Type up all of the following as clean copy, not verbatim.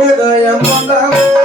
ഉദയം കൊണ്ടാവും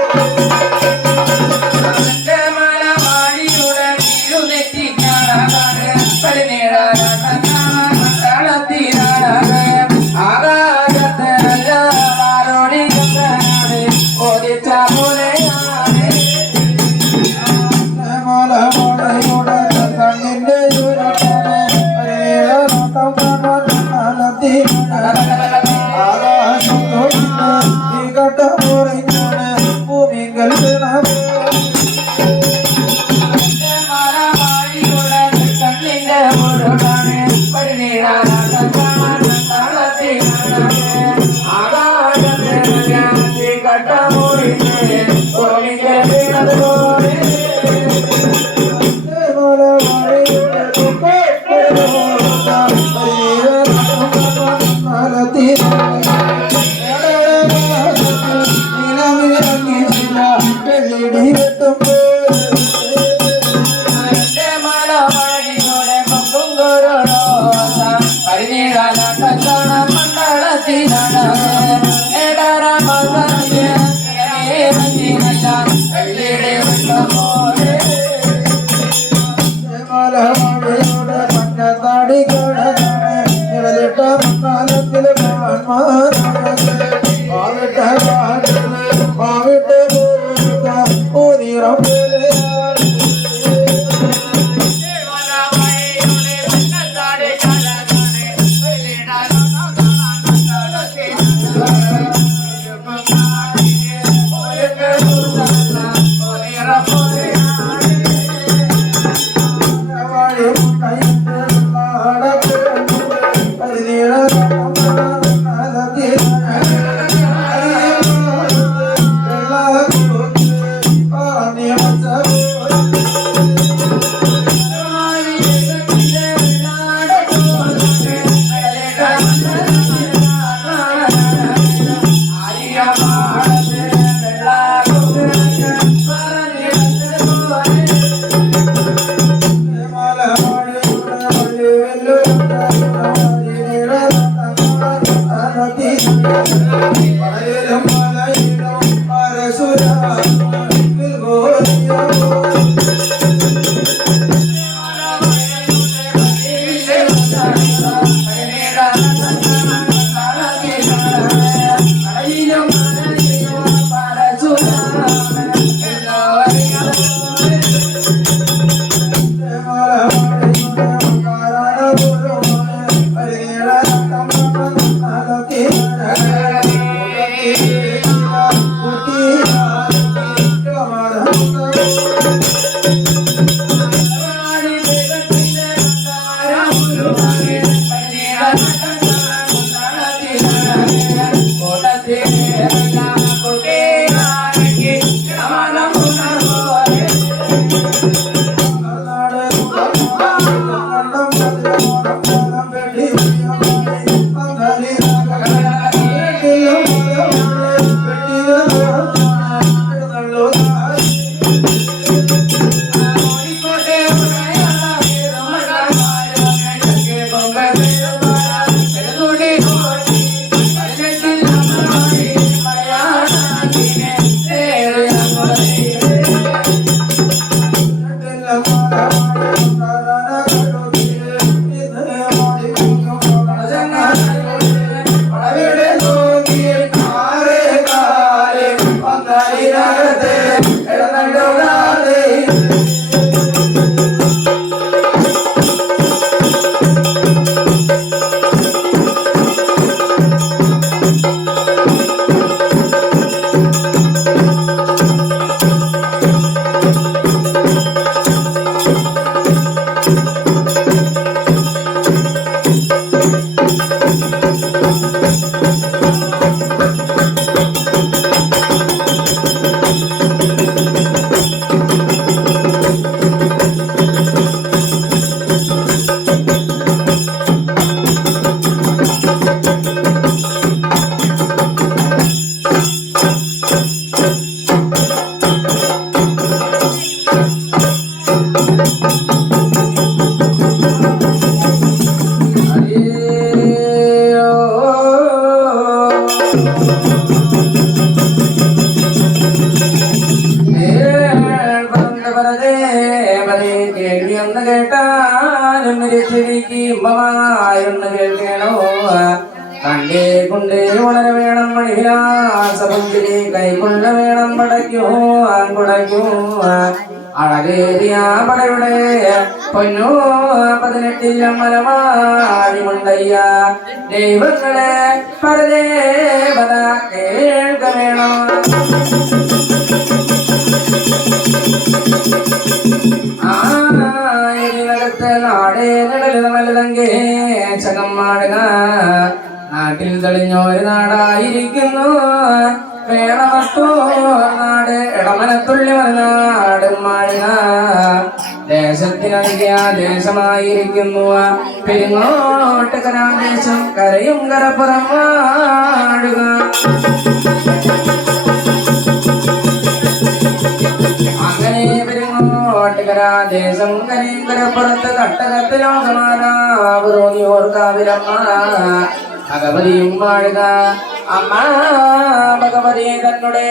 ചെവിക്ക് ഇമ്പമായൊന്ന് കേൾക്കണോ കണ്ടേ കൊണ്ടേ വളരെ വേണം മണിവിലാസപുഞ്ചിരി കൈകൊള്ള വേണം പടയ്ക്കോ കുടയ്ക്കോ അഴകേറിയ പടയുടെ പൊന്നോ 18 മലമാഴിമുണ്ടയ്യ ദൈവങ്ങളെ പരദേവത കേൾക്ക വേണം നാടേ നടലുത നല്ലതങ്കേ ചകം മാടുക നാട്ടിൽ തെളിഞ്ഞൊരു നാടായിരിക്കുന്നു വേണമത്തോ നാട് ഇടമനത്തുള്ളി മലനാട് മാഴുക ദേശത്തിനറിയ ദേശമായിരിക്കുന്നു പെരുങ്ങോട്ട് കരാദേശം കരയും കരപ്പുറം മാടുക അങ്ങനെ ദേശം കരീങ്കരപ്പുറത്ത് തട്ടകത്ത് ലോകമാതാവൂർക്കാവിലമ്മ ഭഗവതിയും വാഴുക അമ്മ ഭഗവതി തന്നെ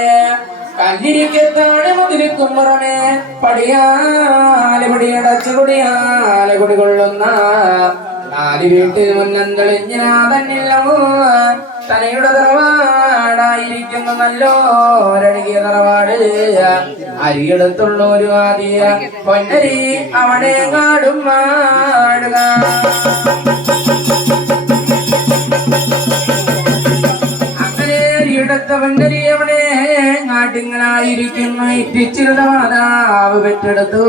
കല്ലിരിക്കത്താണ് മുതിരിക്കും പുറമേ പടിയാല് പൊടിയടച്ചു കുടിയാല് കുടികൊള്ളുന്ന നാല് വീട്ടിൽ മുന്നം തെളിഞ്ഞാ തന്നില്ലമോ തനയുടെ തറവാടായിരിക്കുന്ന നല്ലോരഴുകിയ തറവാട് അരിയെടുത്തുള്ള ഒരു ആദിയ പൊന്നരി അവിടെ കാടും മാടുക അങ്ങനെ അരിയെടുത്ത പൊന്നരി അവിടെ നാട്ടിങ്ങളായിരിക്കുന്നു ഇറ്റിച്ചിരുന്ന മാതാവ് പെറ്റെടുത്തു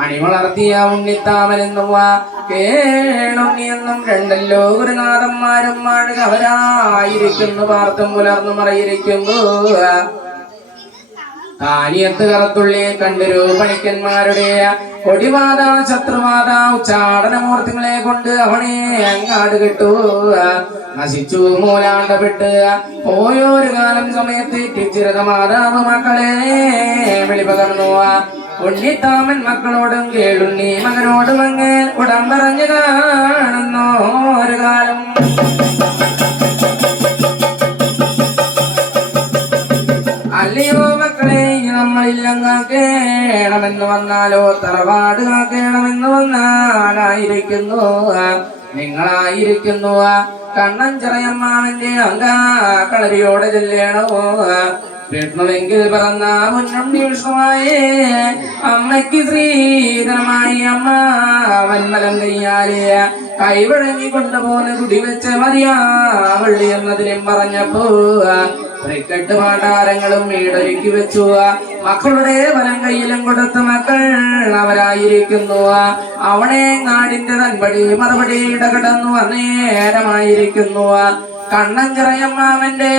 അണി വളർത്തിയ ഉണ്ണിത്താമനെന്നും കേണുണ്ണിയെന്നും രണ്ടല്ലോ ഗുരുനാഥന്മാരും മാടുക അവരായിരിക്കുന്നു പാർത്തും പുലർന്നു മറയിരിക്കുന്നു താനിയത്ത് കറത്തുള്ളി കണ്ടൊരു പണിക്കന്മാരുടെ കൊടിവാദ ശത്രുവാദ ഉച്ചാടനമൂർത്തികളെ കൊണ്ട് അവനെ അങ്ങാട് കിട്ടു നശിച്ചു മൂലാണ്ടപ്പെട്ട് പോയൊരു കാലം സമയത്ത് ഇറ്റിച്ചിരുന്ന മാതാവ് മക്കളെ വെളിപകർന്നു ഉണ്ണിത്താമൻ മക്കളോടും കേളുണ്ണി മകനോടും അങ്ങ് ഉടം പറഞ്ഞു കാണുന്നു ഒരു കാലം അല്ലയോ മക്കളെ നമ്മളിൽ കാക്കേണമെന്ന് വന്നാലോ തറവാട് കാക്കേണമെന്ന് വന്നാലായിരിക്കുന്നു നിങ്ങളായിരിക്കുന്നു കണ്ണഞ്ചിറയമ്മാവന്റെ അങ്കാക്കളരിയോടെ ചെല്ലണോ വിഷ്ണുവെങ്കിൽ പറന്ന മുന്നുണ്ണി വിഷ്ണുവായേ അമ്മയ്ക്ക് ശ്രീധരമായി അമ്മ വന്മലം കയ്യാലിയ കൈവഴങ്ങി കൊണ്ടുപോന്ന് കുടിവെച്ച മതിയാവള്ളി എന്നതിലും പറഞ്ഞപ്പോ ക്രിക്കറ്റ് പാട്ടാരങ്ങളും വീടൊരുക്കി വെച്ചു മക്കളുടെ വലം കയ്യിലും കൊടുത്ത മക്കൾ അവരായിരിക്കുന്നു അവനെ നാടിന്റെ തൻപടി മറുപടി ഇടകിടന്നു അന്നേരമായിരിക്കുന്നു കണ്ണഞ്ചിറയമ്മാവന്റെ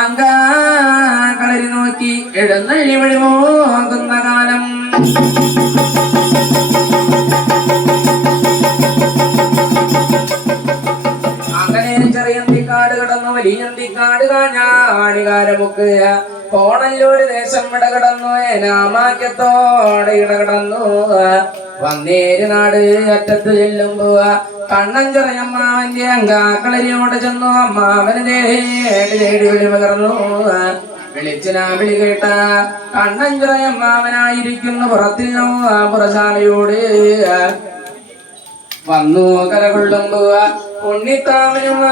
അങ്കാക്കളരി നോക്കി എഴുന്നള്ളി വഴി പോകുന്ന കാലം അങ്ങനെ ചെറിയന്തിക്കാട് കടന്നു വലിയന്തിക്കാട് കാഞ്ഞാണികാരമുക്ക് കോണല്ലൂര് ദേശം ഇടകിടന്നു ഏനാമാക്കത്തോടെ ഇടകിടന്നു വന്നേര് നാട് അറ്റത്ത് ചെല്ലുമ്പോ കണ്ണഞ്ചിറയമ്മാവന്റെ അങ്കാക്കളരിയോട് ചെന്നു അമ്മാവന് തേടി വിളി പകർന്നു വിളിച്ചിനാ വിളി കേട്ട കണ്ണഞ്ചിറയമ്മാവനായിരിക്കുന്നു പുറത്തിനോ പുറശാലയോട് വന്നു കരകൊള്ളുമ്പോ ഉണ്ണിത്താമനും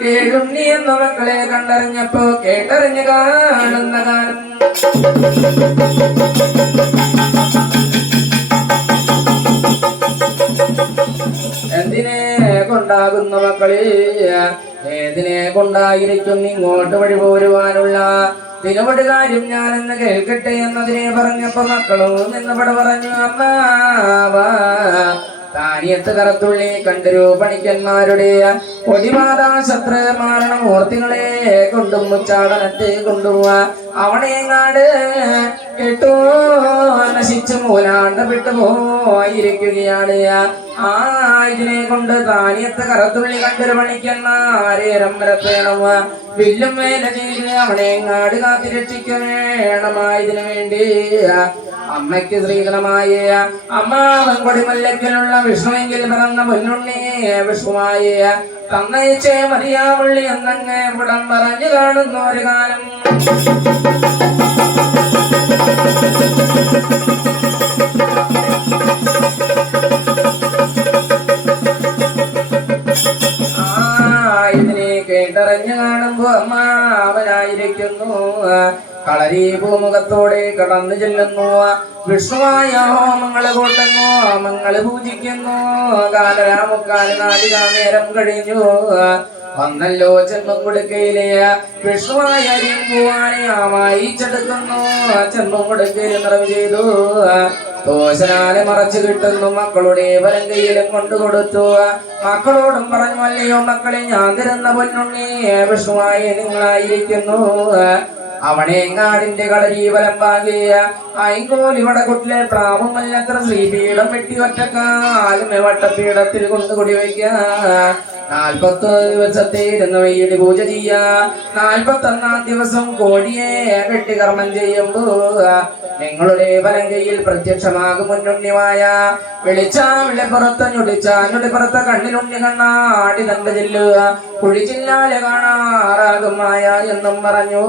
കേഴുണ്ണി എന്ന മക്കളെ കണ്ടറിഞ്ഞപ്പോ കേട്ടറിഞ്ഞു കാണുന്ന കാലം എന്തിനെ കൊണ്ടാകുന്ന മക്കളെ ഏതിനെ കൊണ്ടായിരിക്കും ഇങ്ങോട്ട് വഴി പോരുവാനുള്ള ദിനപടി കാര്യം ഞാനെന്ന് കേൾക്കട്ടെ എന്നതിനെ പറഞ്ഞപ്പോ മക്കളും നിന്നപട പറഞ്ഞു അമ്മാവാ താനിയത്ത് കറത്തുള്ളി കണ്ടൊരു പണിക്കന്മാരുടെ കൊടിമാതാ ശത്രു മാരണമൂർത്തികളെ കൊണ്ടും ഉച്ചാടനത്തെ കൊണ്ടുപോവാ അവനെങ്ങാട് കേട്ടോ നശിച്ചു മൂലാണ്ട് വിട്ടു പോയിരിക്കുകയാണ് ആ ഇതിനെ കൊണ്ട് താനിയത്ത് കറത്തുള്ളി കണ്ടൊരു പണിക്കന്മാരെ രമ്പരത്തേണം വില്ലും വേല ചെയ്ത് അവനെങ്ങാട് കാത്തി രക്ഷിക്ക വേണമായതിനു വേണ്ടി അമ്മയ്ക്ക് ശ്രീധരമായ അമ്മാവൻ കൊടിമല്ലക്കിലുള്ള വിഷ്ണുവെങ്കിൽ പിറന്ന പൊന്നുണ്ണി വിഷ്ണുമായ തന്നയിച്ചേ മതിയാവള്ളി എന്നങ്ങ് ഇവിടം പറഞ്ഞു കാണുന്ന ഒരു കാലം പൂമുഖത്തോടെ കടന്നു ചെല്ലുന്നു. വിഷ്ണുവായ ഹോമങ്ങള് കൂട്ടുന്നു, ഹോമങ്ങള് പൂജിക്കുന്നു. കാലരാമുക്കാല് നാടിക നേരം കഴിഞ്ഞു. വന്നല്ലോ ചെമ്പം കൊടുക്കയിലെ വിഷ്ണുവായ അരിമ്പുവാനെ ആമായി ചെടുക്കുന്നു. ചെമ്പം കൊടുക്കയിൽ നിറവ് ചെയ്തു ദോശനാല് മറച്ചു കിട്ടുന്നു. മക്കളുടെ വലങ്കയിലും കൊണ്ടു കൊടുത്തു. മക്കളോടും പറഞ്ഞു, അല്ലയോ മക്കളെ, ഞാൻ തരുന്ന പൊന്നുണ്ണി വിഷ്ണുവായ നിങ്ങളായിരിക്കുന്നു. അവനെങ്ങാടിന്റെ കളരി വലമ്പാകിയ ഐങ്കോലി വടകുട്ടിലെ പ്രാവുമല്ലത്ര ശ്രീപീഠം വെട്ടി ഒറ്റക്കാലുമേ വട്ടപീഠത്തിൽ കൊണ്ടുകൂടി വയ്ക്ക. 40 ദിവസത്തെ ഇരുന്ന് വൈകിട്ട് പൂജ ചെയ്യ. 41-ാം ദിവസം കോഴിയെ വെട്ടികർമ്മം ചെയ്യുമ്പോ നിങ്ങളുടെ വലങ്കയിൽ പ്രത്യക്ഷമാകും മുന്നുണ്ണിമായ വെളിച്ചാവിളിപ്പുറത്ത് ഞൊടിപ്പുറത്ത് കണ്ണിലുണ്ണി കണ്ണാടി തന്റെ ചെല്ലുക. കുഴിച്ചില്ലാലെ കാണാറാകുമായ എന്നും പറഞ്ഞു.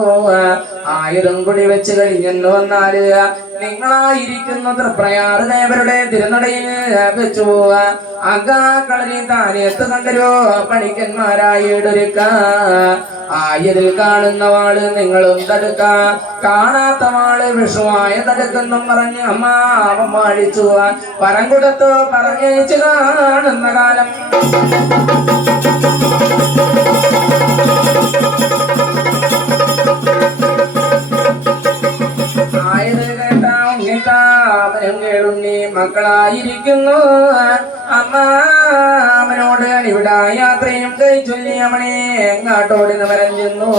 ആയുധം കുടി വെച്ച് കഴിഞ്ഞെന്ന് വന്നാല് നിങ്ങളായിരിക്കുന്ന തൃപ്രയാറ് ദേവരുടെ തിരുനടയിൽ വെച്ചു പോവുക. അകാ കളരി താനെത്ത് കണ്ടരോ പണിക്കന്മാരായിടൊരുക്ക. ആയതിൽ കാണുന്ന വാള് നിങ്ങളും തടുക്ക, കാണാത്ത വാള് വിഷുവായ തടുക്കെന്നും പറഞ്ഞ് അമ്മാവൻ മാടിച്ചു. പരം കൊടുത്തു പറഞ്ഞയച്ചു കാണുന്ന കാലം കേളുണ്ണി മക്കളായിരിക്കുന്നു. അമ്മാമനോട് ഇവിടെ യാത്രയും കഴിച്ചൊല്ലി അവനെ എങ്ങാട്ടോടിന്ന് വരഞ്ഞു.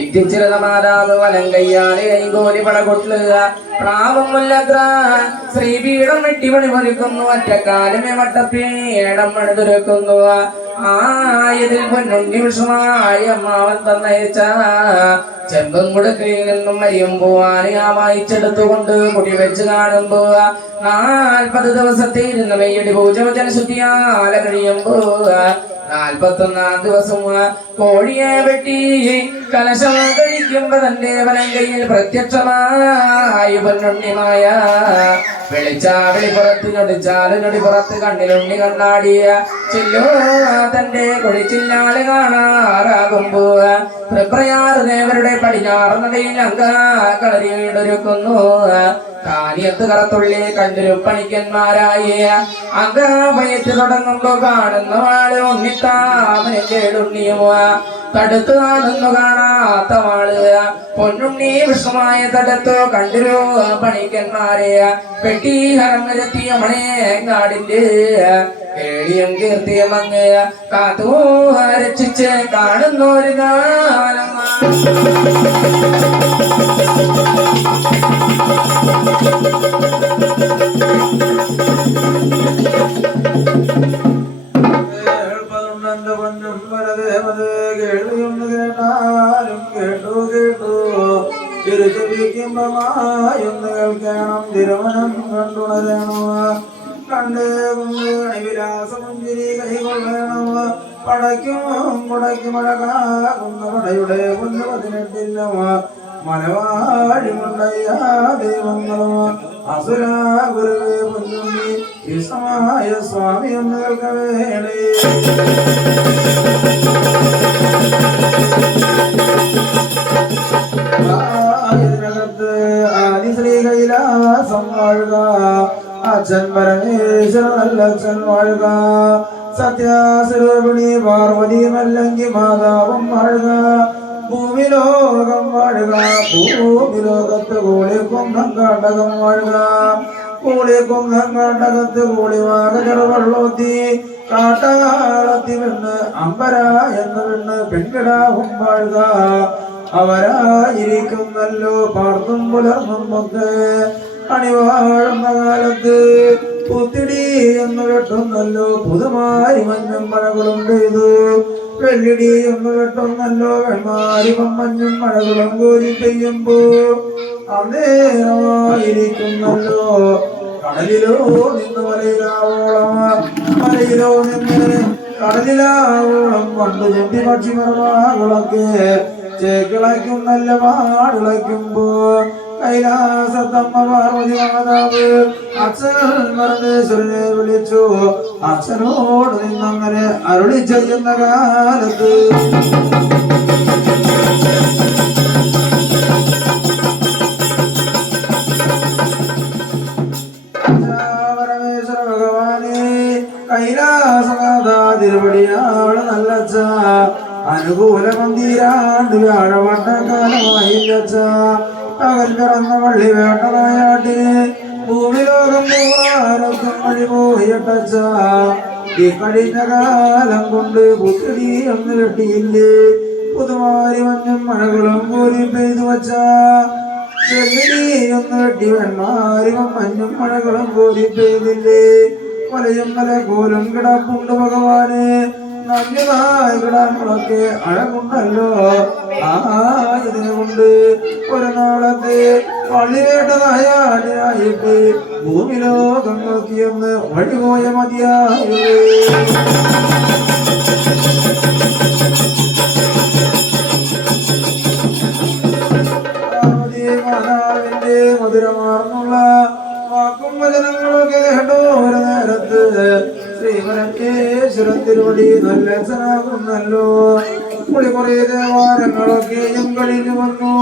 ഇറ്റിച്ചിരുന്ന മാതാവ് വലം കയ്യാലെ കൈകോലി പടകൊട്ടുക. പ്രാവും മുല്ലത്ര ശ്രീപീഠം വെട്ടിപണി പൊരുക്കുന്നു. ഒറ്റക്കാലുമേ വട്ടപ്പീഠം പണിതുരക്കുന്നു. ആയതിൽ പൊന്നുണ്ണി വിഷമായി അമ്മാവൻ തന്നയച്ച ചെമ്പും കുടുക്കയിൽ നിന്നും മരിയും പോവാന് ആ വായിച്ചെടുത്തുകൊണ്ട് മുടി വെച്ച് കാണുമ്പോ 40 ദിവസത്തെ ഇരുന്ന് മെയ്യടി പൂജ ജനശുദ്ധിയാല കഴിയുമ്പോ 41-ാം ദിവസം കോഴിയെ വെട്ടി കലശം കഴിക്കുമ്പോ തന്റെ വലങ്കയിൽ പ്രത്യക്ഷമായി പൊന്നുണ്ണിമായ വെളിച്ചാവിളിപ്പുറത്ത് ഞൊടിച്ചാല് കണ്ണിലുണ്ണി കണ്ണാടിയ ചെല്ലോ തന്റെ കൊടിച്ചില്ലാല് കാണാറാകുമ്പോ തൃപ്രയാറ് ദേവരുടെ പടിഞ്ഞാറ് നടയിൽ അങ്കാകളരിയിടൊരുക്കുന്നു. കാലിയത്ത് കറത്തുള്ളി കണ്ടൊരു പണിക്കന്മാരായ അങ്കാഭയത്ത് തുടങ്ങുമ്പോ കാണുന്ന വാള് ഉണ്ണിത്താമനെ കേടുണ്ണിയുമ. തടുത്തു കാണുന്നു കാണാത്ത വാള് പൊന്നുണ്ണി വിഷമായ തടുത്തു കണ്ടൊരു പണിക്കന്മാരെ പെട്ടീഹരം നിരത്തിയ മണേങ്ങാടിന്റെ കേളിയും കീർത്തിയും അങ്ങ് കാത്തു രക്ഷിച്ച് കാണുന്നൊരു കാലം. കേൾക്കണം തിരുവനം കണ്ടുണരണോ. കണ്ടേ വിലാസമുഞ്ചിരി കൈകൊള്ളണോ. പടയ്ക്കും കുടയ്ക്കും അഴകാകുന്ന പടയുടെ 18 മലവാഴിമുണ്ടയ്യ ദൈവങ്ങളും അസുരാ ഗുരുവേ പൊന്നുണ്ണി വിഷമായ സ്വാമി എന്ന് കേൾക്കവേണേ. ഇതിനകത്ത് ആദിശ്രീ കൈലാസം വാഴുക. അച്ഛൻ പരമേശ്വരൻ നല്ലച്ഛൻ വാഴുക. സത്യാസ്വരൂപിണി പാർവതി മല്ലങ്കി മാതാവും വാഴുക. ഭൂമിലോകം വാഴുക. ഭൂമിലോകത്ത് കൂളിക്കുന്നം കാണ്ടകം വാഴുക. കൂളിക്കുന്നം കാണ്ടകത്ത് കൂളിവാക ചെറുവള്ളൂത്തി കാട്ടാളത്തി പെണ്ണ് അമ്പര എന്ന പെണ്ണ് പെൺകിടാവും വാഴുക. അവരായിരിക്കുന്നല്ലോ പാർത്തും പുലർന്നും ഒക്കെ. അണിവാഴുന്ന കാലത്ത് പുത്തിടി എന്ന് വെട്ടുന്നല്ലോ പുതുമാരി മഞ്ഞും മഴകളും പെയ്തു. വെള്ളിടി എന്ന് വെട്ടുന്നല്ലോ വെൺമാരിപ്പം മഞ്ഞും മഴകളും കോരി പെയ്യുമ്പോ അന്നേരമായിരിക്കുന്നല്ലോ കടലിലോ നിന്ന് മലയിലാവോളം മലയിലോ നിന്ന് കടലിലാവോളം പണ്ടു ചുണ്ടി പക്ഷി മറവാകളൊക്കെ ചേക്കിളയ്ക്കും നല്ല പാടിളയ്ക്കുമ്പോ കൈലാസത്തമ്മ പാർവതി മാതാവ് അച്ഛൻ പരമേശ്വരനെ വിളിച്ചു. അച്ഛനോട് നിന്നങ്ങനെ അരുളി ചെയ്യുന്ന കാലത്ത് വച്ച പകൽ പിറന്ന വള്ളി വേണ്ടതായാട്ടിന് ഭൂമി ലോകം പോകാരൊക്കെ വഴി പോയിട്ടച്ച ഈ കഴിഞ്ഞ കാലം കൊണ്ട് പുത്തടി ഒന്ന് കെട്ടിയില്ലേ പുതുമാരി മഞ്ഞും മഴകളും കോരി പെയ്തു വച്ച ചെല്ലി ഒന്ന് കെട്ടി വന്മാരിലും മഞ്ഞും മഴകളും കോരി പെയ്തില്ലേ മലയും മല കോലും കിടപ്പുണ്ട് ഭഗവാന് നന്ദിതായ കിടാങ്ങളൊക്കെ അഴകുണ്ടല്ലോ ആ ഇതിനെ കൊണ്ട് ഒരു നാളത്തെ പള്ളിവേട്ടതായിട്ട് ഭൂമി ലോകം നോക്കിയൊന്ന് വഴിപോയ മതിയായി മാതാവിന്റെ മധുരമാർന്നുള്ള വാക്കും വചനങ്ങളൊക്കെ കേട്ടോ ഒരു നേരത്ത് ശ്രീപരമേശ്വരൻ തിരുവടി നല്ല സനാകുന്നല്ലോ കുളി കുറേ ദേവാലയങ്ങളൊക്കെയും കഴിഞ്ഞു വന്നു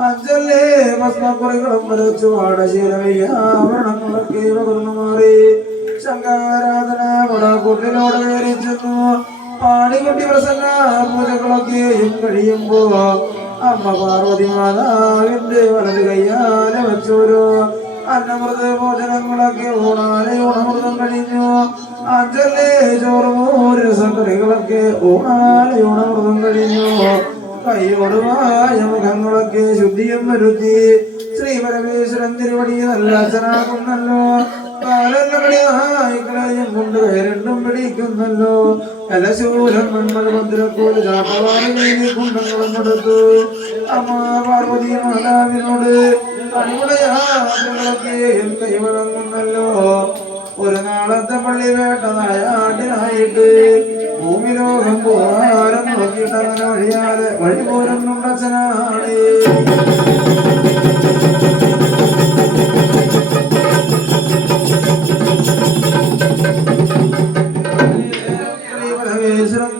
അഞ്ചല്ലേ ഭസ്മക്കുറികളും വരച്ചു ആടശീലവയ്യാവരണങ്ങളൊക്കെ പകർന്നു മാറി ശങ്കാരാധന വടക്കൂട്ടിലോട് കയറി ചെന്നു പാണികുട്ടി പ്രസംഗ പൂജകളൊക്കെയും കഴിയുമ്പോ അമ്മ പാർവതി മാതാവിന്റെ വലത് കയ്യാലെ വെച്ചോരോ അന്നമൃത ഭോജനങ്ങളൊക്കെ ഊണാലെ ഊണമൃതം കഴിഞ്ഞു അഞ്ചല്ലേ ചോറുമൂര് രസക്കറികളൊക്കെ ഊണാലെ ഊണമൃതം കഴിഞ്ഞു കൈയോടുമായ മുഖങ്ങളൊക്കെ ശുദ്ധിയും വരുത്തി ശ്രീ പരമേശ്വരൻ തിരുവടി നല്ല അച്ഛനാകുന്നല്ലോ കാലങ്ങളെയും കൊണ്ട് കയരണ്ടും പിടിക്കുന്നല്ലോ കലശൂലം മന്മലമന്ദിരക്കോല് ചാട്ടവാറി കുണ്ടങ്ങളും കൊടുത്തു അമ്മ പാർവതി മാതാവിനോട് അടിപൊളിയാത്രകളൊക്കെയും കൈവഴങ്ങുന്നല്ലോ ഒരു നാളത്തെ പള്ളി വേട്ടതായ ആട്ടിനായിട്ട് ഭൂമി ലോകം പോകാരം നോക്കിയിട്ട് അങ്ങനെ വഴിയാതെ വഴി പോരുന്നുണ്ടച്ഛനാണ്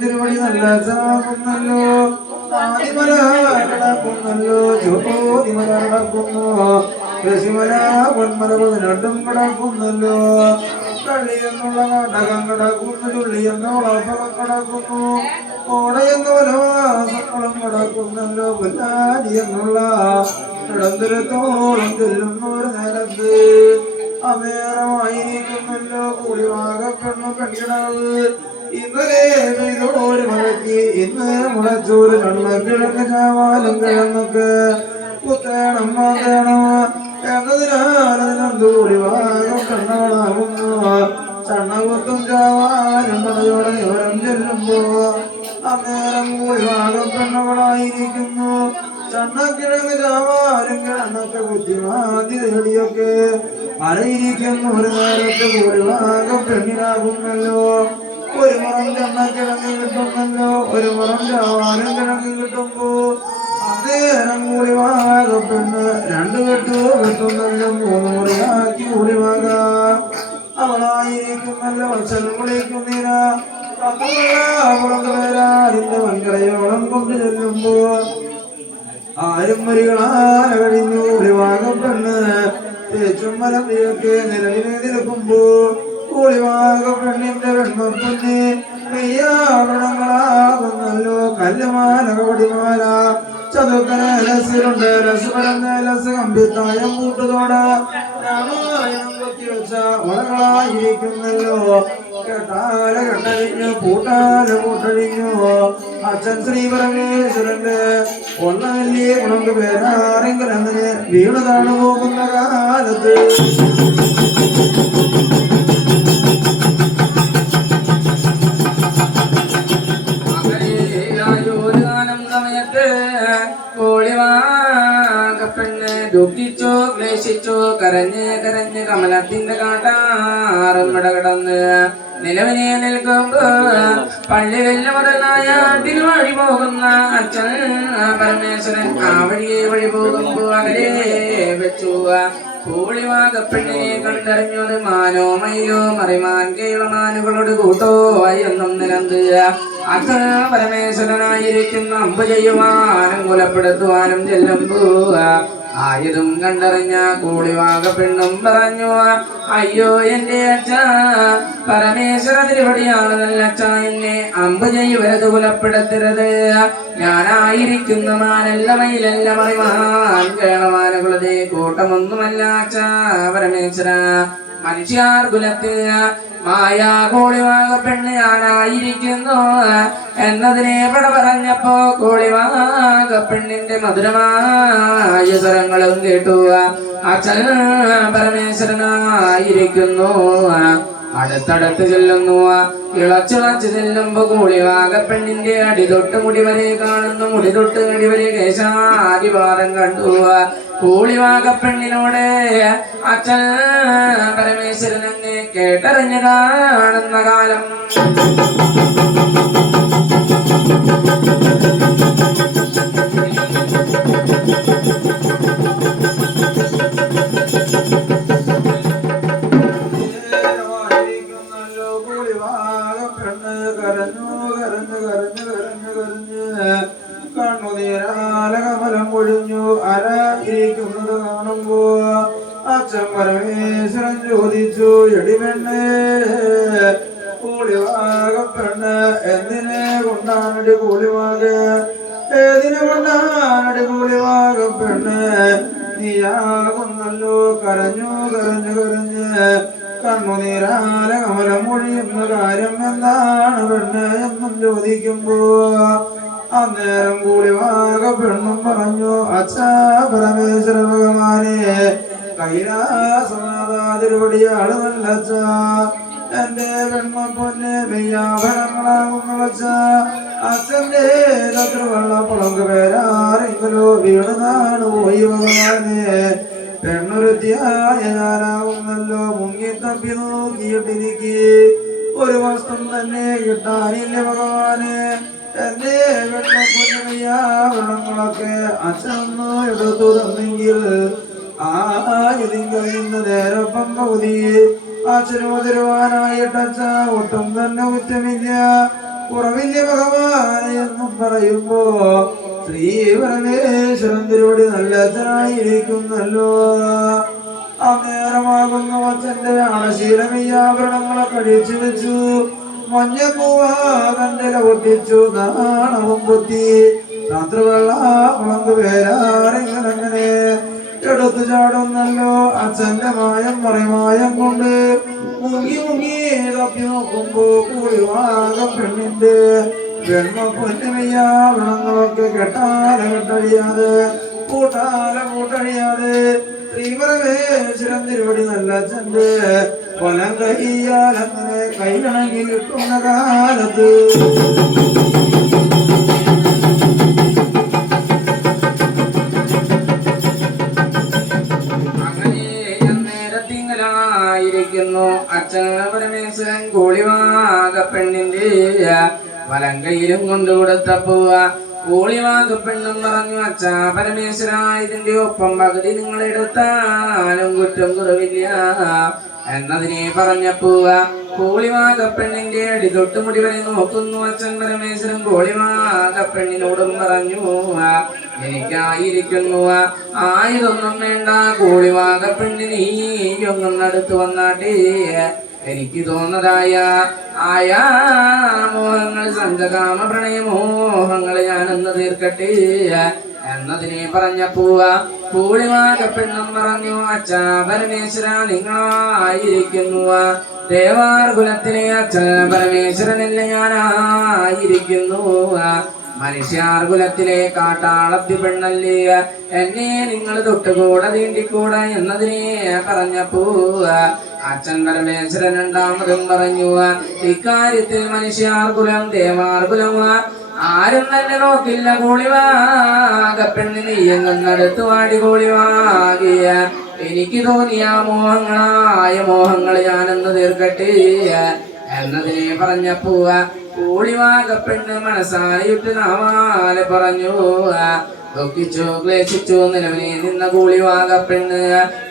തിരുവടി നല്ല അച്ഛനാകുന്നല്ലോ ആദിമല കിടക്കുന്നല്ലോ ചോതിമല കിടക്കുന്നു ഋഷിമല പൊന്മല പതിനെട്ടും കിടക്കുന്നല്ലോ കള്ളി എന്നുള്ള നാടകം കിടക്കുന്നു ചുള്ളി എന്നുള്ള അപകം കിടക്കുന്നു കോടയെന്ന വനവാസങ്ങളും കിടക്കുന്നല്ലോ പുല്ലാരി എന്നുള്ള കിടന്തിരത്തോളം ചെല്ലുന്ന ഒരു നേരത്ത് അമേറമായിരിക്കുന്നല്ലോ കൂടിവാകപ്പെണ്ണു പെൺകിടാവ് ഇന്നലെ പെയ്തോരു മഴയ്ക്ക് ഇന്ന് മുളച്ചോര് കണ്ണക്കിഴക്ക് ചാവാലും കിഴങ്ങൊക്കെ കുത്തേണം മാതേണം എന്നതിനാൽ അതിനെന്തൂടി വാകം കണ്ണവളാകുന്നു ചണ്ണകുത്തും ചാവാനും മഴയോടെ വിവരം ചെല്ലുമ്പോ അന്നേരം കൂടി വാകം പെണ്ണവളായിരിക്കുന്നു ചണ്ണക്കിഴങ്ങ് ചാവാനും കിഴങ്ങൊക്കെ കുത്തിമാതി തേടിയൊക്കെ മഴയിരിക്കുന്നു ഒരു നേരത്ത് കൂടി വാകം പെണ്ണിനാകുന്നല്ലോ ഒരു മുറം ചണ്ണക്കിഴങ്ങ് കിട്ടുന്നല്ലോ ഒരു മുറം ചാവാനും കിഴങ്ങ് കിട്ടുമ്പോ അതേരം കൂടി വാകപ്പെണ്ണ് രണ്ടു കെട്ടു കിട്ടുന്നല്ലോ മൂന്ന് മുറിയാക്കി കൂടി വാക അവളായിരിക്കുന്നല്ലോ വത്സലം വിളിക്കുന്നില്ല പുറത്തുവരാറിന്റെ വൻകരയോളം കൊണ്ടു ചെല്ലുമ്പോ ആരും വരികളാല കഴിഞ്ഞു കൂടി വാകപ്പെണ്ണ് തേച്ചും മലമ്പിയൊക്കെ നിലവിലെ നിൽക്കുമ്പോ കൂളിവാക പെണ്ണിന്റെ വെണ്മപ്പൊന്ന് മെയ്യാവരണങ്ങളാകുന്നല്ലോ കല്ലുമാല കവടിമാല ചതുക്കനലസിലുണ്ട് രസപരനലസ് കമ്പിത്തായം കൂട്ടുതോട് രാമായണം കൊത്തിവെച്ച വളകളായിരിക്കുന്നല്ലോ കേട്ടാല കെട്ടഴിഞ്ഞു പൂട്ടാല കൂട്ടഴിഞ്ഞു അച്ഛൻ ശ്രീ പരമേശ്വരന്റെ ഒന്നല്ലേ ഗുണക്ക് പേരാരെങ്കിലും അങ്ങനെ വീണതാണ് പോകുന്ന കാലത്ത് ദുഃഖിച്ചോ ക്ലേശിച്ചോ കരഞ്ഞ് കരഞ്ഞ് കമലത്തിന്റെ കാട്ടാറും കിടന്ന് നിലവിനെ നിൽക്കുമ്പോ പള്ളികളിൽ മുതലായ വഴി പോകുന്ന അച്ഛൻ പരമേശ്വരൻ ആ വഴിയെ വഴി പോകുമ്പോ അകലെ വെച്ചു കൂളിവാകപ്പെണ്ണിനെ കണ്ടറിഞ്ഞത് മാനോ മയിലോ മറിമാൻ കേളമാനുകളോട് കൂട്ടോ എന്നും നിലന്ത് അച്ഛ പരമേശ്വരനായിരിക്കുന്ന അമ്പ് ചെയ്യുവാനും കൊലപ്പെടുത്തുവാനും ചെല്ലുമ്പോ ആയതും കണ്ടറിഞ്ഞ കൂളിവാക പെണ്ണും പറഞ്ഞു, അയ്യോ എന്റെ അച്ഛ, പരമേശ്വര തിരുവടിയാണ് നല്ല അച്ഛ, എന്നെ അമ്പ് ചെയ്യുവരത് കുലപ്പെടുത്തരുത്. ഞാനായിരിക്കുന്ന മാനല്ല മയിലല്ല മറിമാൻ കേളമാനകുലതേ കൂട്ടമൊന്നുമല്ല അച്ഛ പരമേശ്വര. മനുഷ്യാർ കുലത്തിൽ മായാ കോളിവാക പെണ്ണ് ഞാനായിരിക്കുന്നു എന്നതിനെ പട പറഞ്ഞപ്പോ കോളിവാക പെണ്ണിന്റെ മധുരമായ സ്വരങ്ങളും കേട്ടു. അച്ഛൻ പരമേശ്വരനായിരിക്കുന്നു. അടുത്തടുത്ത് ചെല്ലുന്നു. ഇളച്ചിളച്ച് ചെല്ലുമ്പോ കൂളിവാക പെണ്ണിന്റെ അടിതൊട്ട് മുടി വരെ കാണുന്നു. മുടി തൊട്ട് അടി വരെ കേശാദിപാദം കണ്ടു. കൂളിവാക പെണ്ണിനോട് അച്ഛൻ പരമേശ്വരൻ അങ്ങ് കേട്ടറിഞ്ഞു കാണുന്ന കാലം കണ്ണുനീരാലകമലം പൊഴിഞ്ഞു ആരായിരിക്കുന്നത് കാണുമ്പോ അച്ഛൻ പരമേശ്വരൻ ചോദിച്ചു, എടി പെണ്ണ്, കൂളിവാക പെണ്ണ് എന്തിനെ കൊണ്ടാണടി കൂളിവാക, ഏതിനെ കൊണ്ടാണടി കൂളിവാക പെണ്ണ്, നീയാകുന്നല്ലോ കരഞ്ഞു കരഞ്ഞു കരഞ്ഞ് കണ്ണുനീരാലകമലം പൊഴിയുന്ന കാര്യം എന്താണ് പെണ്ണ് എന്നും ചോദിക്കുമ്പോ അന്നേരം കൂളിവാക പെണ്ണും പറഞ്ഞു, അച്ഛാ പരമേശ്വര ഭഗവാനെ, കൈലാസനാഥാതിരുവടിയാണ് നല്ല അച്ഛാ, എന്റെ പെൺമ പൊന്നെ മെയ്യാഭരണങ്ങളാകുന്ന വച്ച അച്ഛന്റെ തൃവള്ള പുളങ്ക് പേരാരെങ്കിലോ വീണതാണ് പോയി ഭഗവാനെ. പെണ്ണുരുത്തിയായ ഞാനാകുന്നല്ലോ മുങ്ങിത്തപ്പി നോക്കിയിട്ടിരിക്കെ ഒരു വസ്ത്രം തന്നെ കിട്ടാനില്ല ഭഗവാനെ. എന്റെ വെള്ളപ്പൊന്നമയ്യാവെള്ളങ്ങളൊക്കെ അച്ഛനൊന്ന് എടുത്തു തന്നെങ്കിൽ ആയതിൻ കഴിയുന്ന നേരപ്പം പകുതി അച്ഛനോ തരുവാനായിട്ടച്ഛ ഒട്ടും തന്നെ കുറ്റമില്ല, കുറവില്ല ഭഗവാനെ എന്നും പറയുമ്പോ ശ്രീ പരമേശ്വരൻ തിരുവടി നല്ല അച്ഛനായിരിക്കുന്നല്ലോ. അന്നേരമാകുന്ന അച്ഛന്റെ ആണശീലമയ്യാഭരണങ്ങളെ കഴിച്ചു വെച്ചു. മഞ്ഞപ്പൂവാകന്റെ ഒട്ടിച്ചു നാണവും പൊത്തി രാത്രിവെള്ള മുളങ്ക് പേരാരെങ്ങനെ എടുത്തു ചാടുന്നല്ലോ. അച്ഛന്റെ മായം മറിമായം കൊണ്ട് മുങ്ങി മുങ്ങി തപ്പി നോക്കുമ്പോ കൂളിവാക പെണ്ണിന്റെ വെണ്മ പൊന്നുമയ്യാവണങ്ങളൊക്കെ കെട്ടാല കെട്ടഴിയാതെ കൂട്ടാല കൂട്ടഴിയാതെ ശ്രീപരമേശ്വരൻ തിരുവടി നല്ല അച്ഛന്റെ കൊലം കയ്യാൽ അങ്ങനെ കൈകണങ്ങി കിട്ടുന്ന കാലത്ത് അച്ഛൻ പരമേശ്വരൻ കൂളിവാക പെണ്ണിന്റെ വലങ്കയിലും കൊണ്ടുകൊടുത്തപ്പോ കൂളിവാക പെണ്ണും പറഞ്ഞു, അച്ഛാ പരമേശ്വര, ഇതിന്റെ ഒപ്പം പകുതി നിങ്ങൾ എടുത്താലും കുറ്റം കുറവില്ല എന്നതിനെ പറഞ്ഞപ്പോ കൂളിവാക പെണ്ണിന്റെ അടിതൊട്ട് മുടി വരെ നോക്കുന്നു. അച്ഛൻ പരമേശ്വരൻ കൂളിവാക പെണ്ണിനോടും പറഞ്ഞു, എനിക്കായിരിക്കുന്നു ആയതൊന്നും വേണ്ട, കൂളിവാക പെണ്ണിന് ഈയൊന്നും അടുത്ത് വന്നാട്ടെ, എനിക്ക് തോന്നതായ ആയാ മോഹങ്ങൾ സംഘകാമ പ്രണയമോഹങ്ങൾ ഞാനൊന്ന് തീർക്കട്ടെ എന്നതിനെ പറഞ്ഞപ്പോ കൂളിവാക പെണ്ണും പറഞ്ഞു, അച്ഛാ പരമേശ്വര, നിങ്ങളായിരിക്കുന്നു ദേവാർ കുലത്തിലെ അച്ഛൻ പരമേശ്വരനല്ല ഞാനായിരിക്കുന്നു മനുഷ്യാർ കുലത്തിലെ കാട്ടാളത്തി പെണ്ണല്ലേ, എന്നെ നിങ്ങൾ തൊട്ടുകൂടെ തീണ്ടിക്കൂടെ എന്നതിനെ പറഞ്ഞപ്പോ അച്ഛൻ പരമേശ്വരൻ രണ്ടാമതും പറഞ്ഞു, ഇക്കാര്യത്തിൽ മനുഷ്യാർ കുലം ദേവാർ കുലം ആരും തന്നെ നോക്കില്ല, കൂളിവാക പെണ്ണിന് എങ്ങടുത്ത് വാടി കൂളിവാകിയ എനിക്ക് തോന്നിയ മോഹങ്ങളായ മോഹങ്ങൾ ഞാനെന്ന് തീർക്കട്ടെ എന്നതിനെ പറഞ്ഞപ്പോ കൂളിവാക പെണ്ണ് മനസ്സായിട്ട് നാമാലെ പറഞ്ഞു. ദുഃഖിച്ചു ക്ലേശിച്ചു നിലവിനെ നിന്ന കൂളിവാക പെണ്ണ്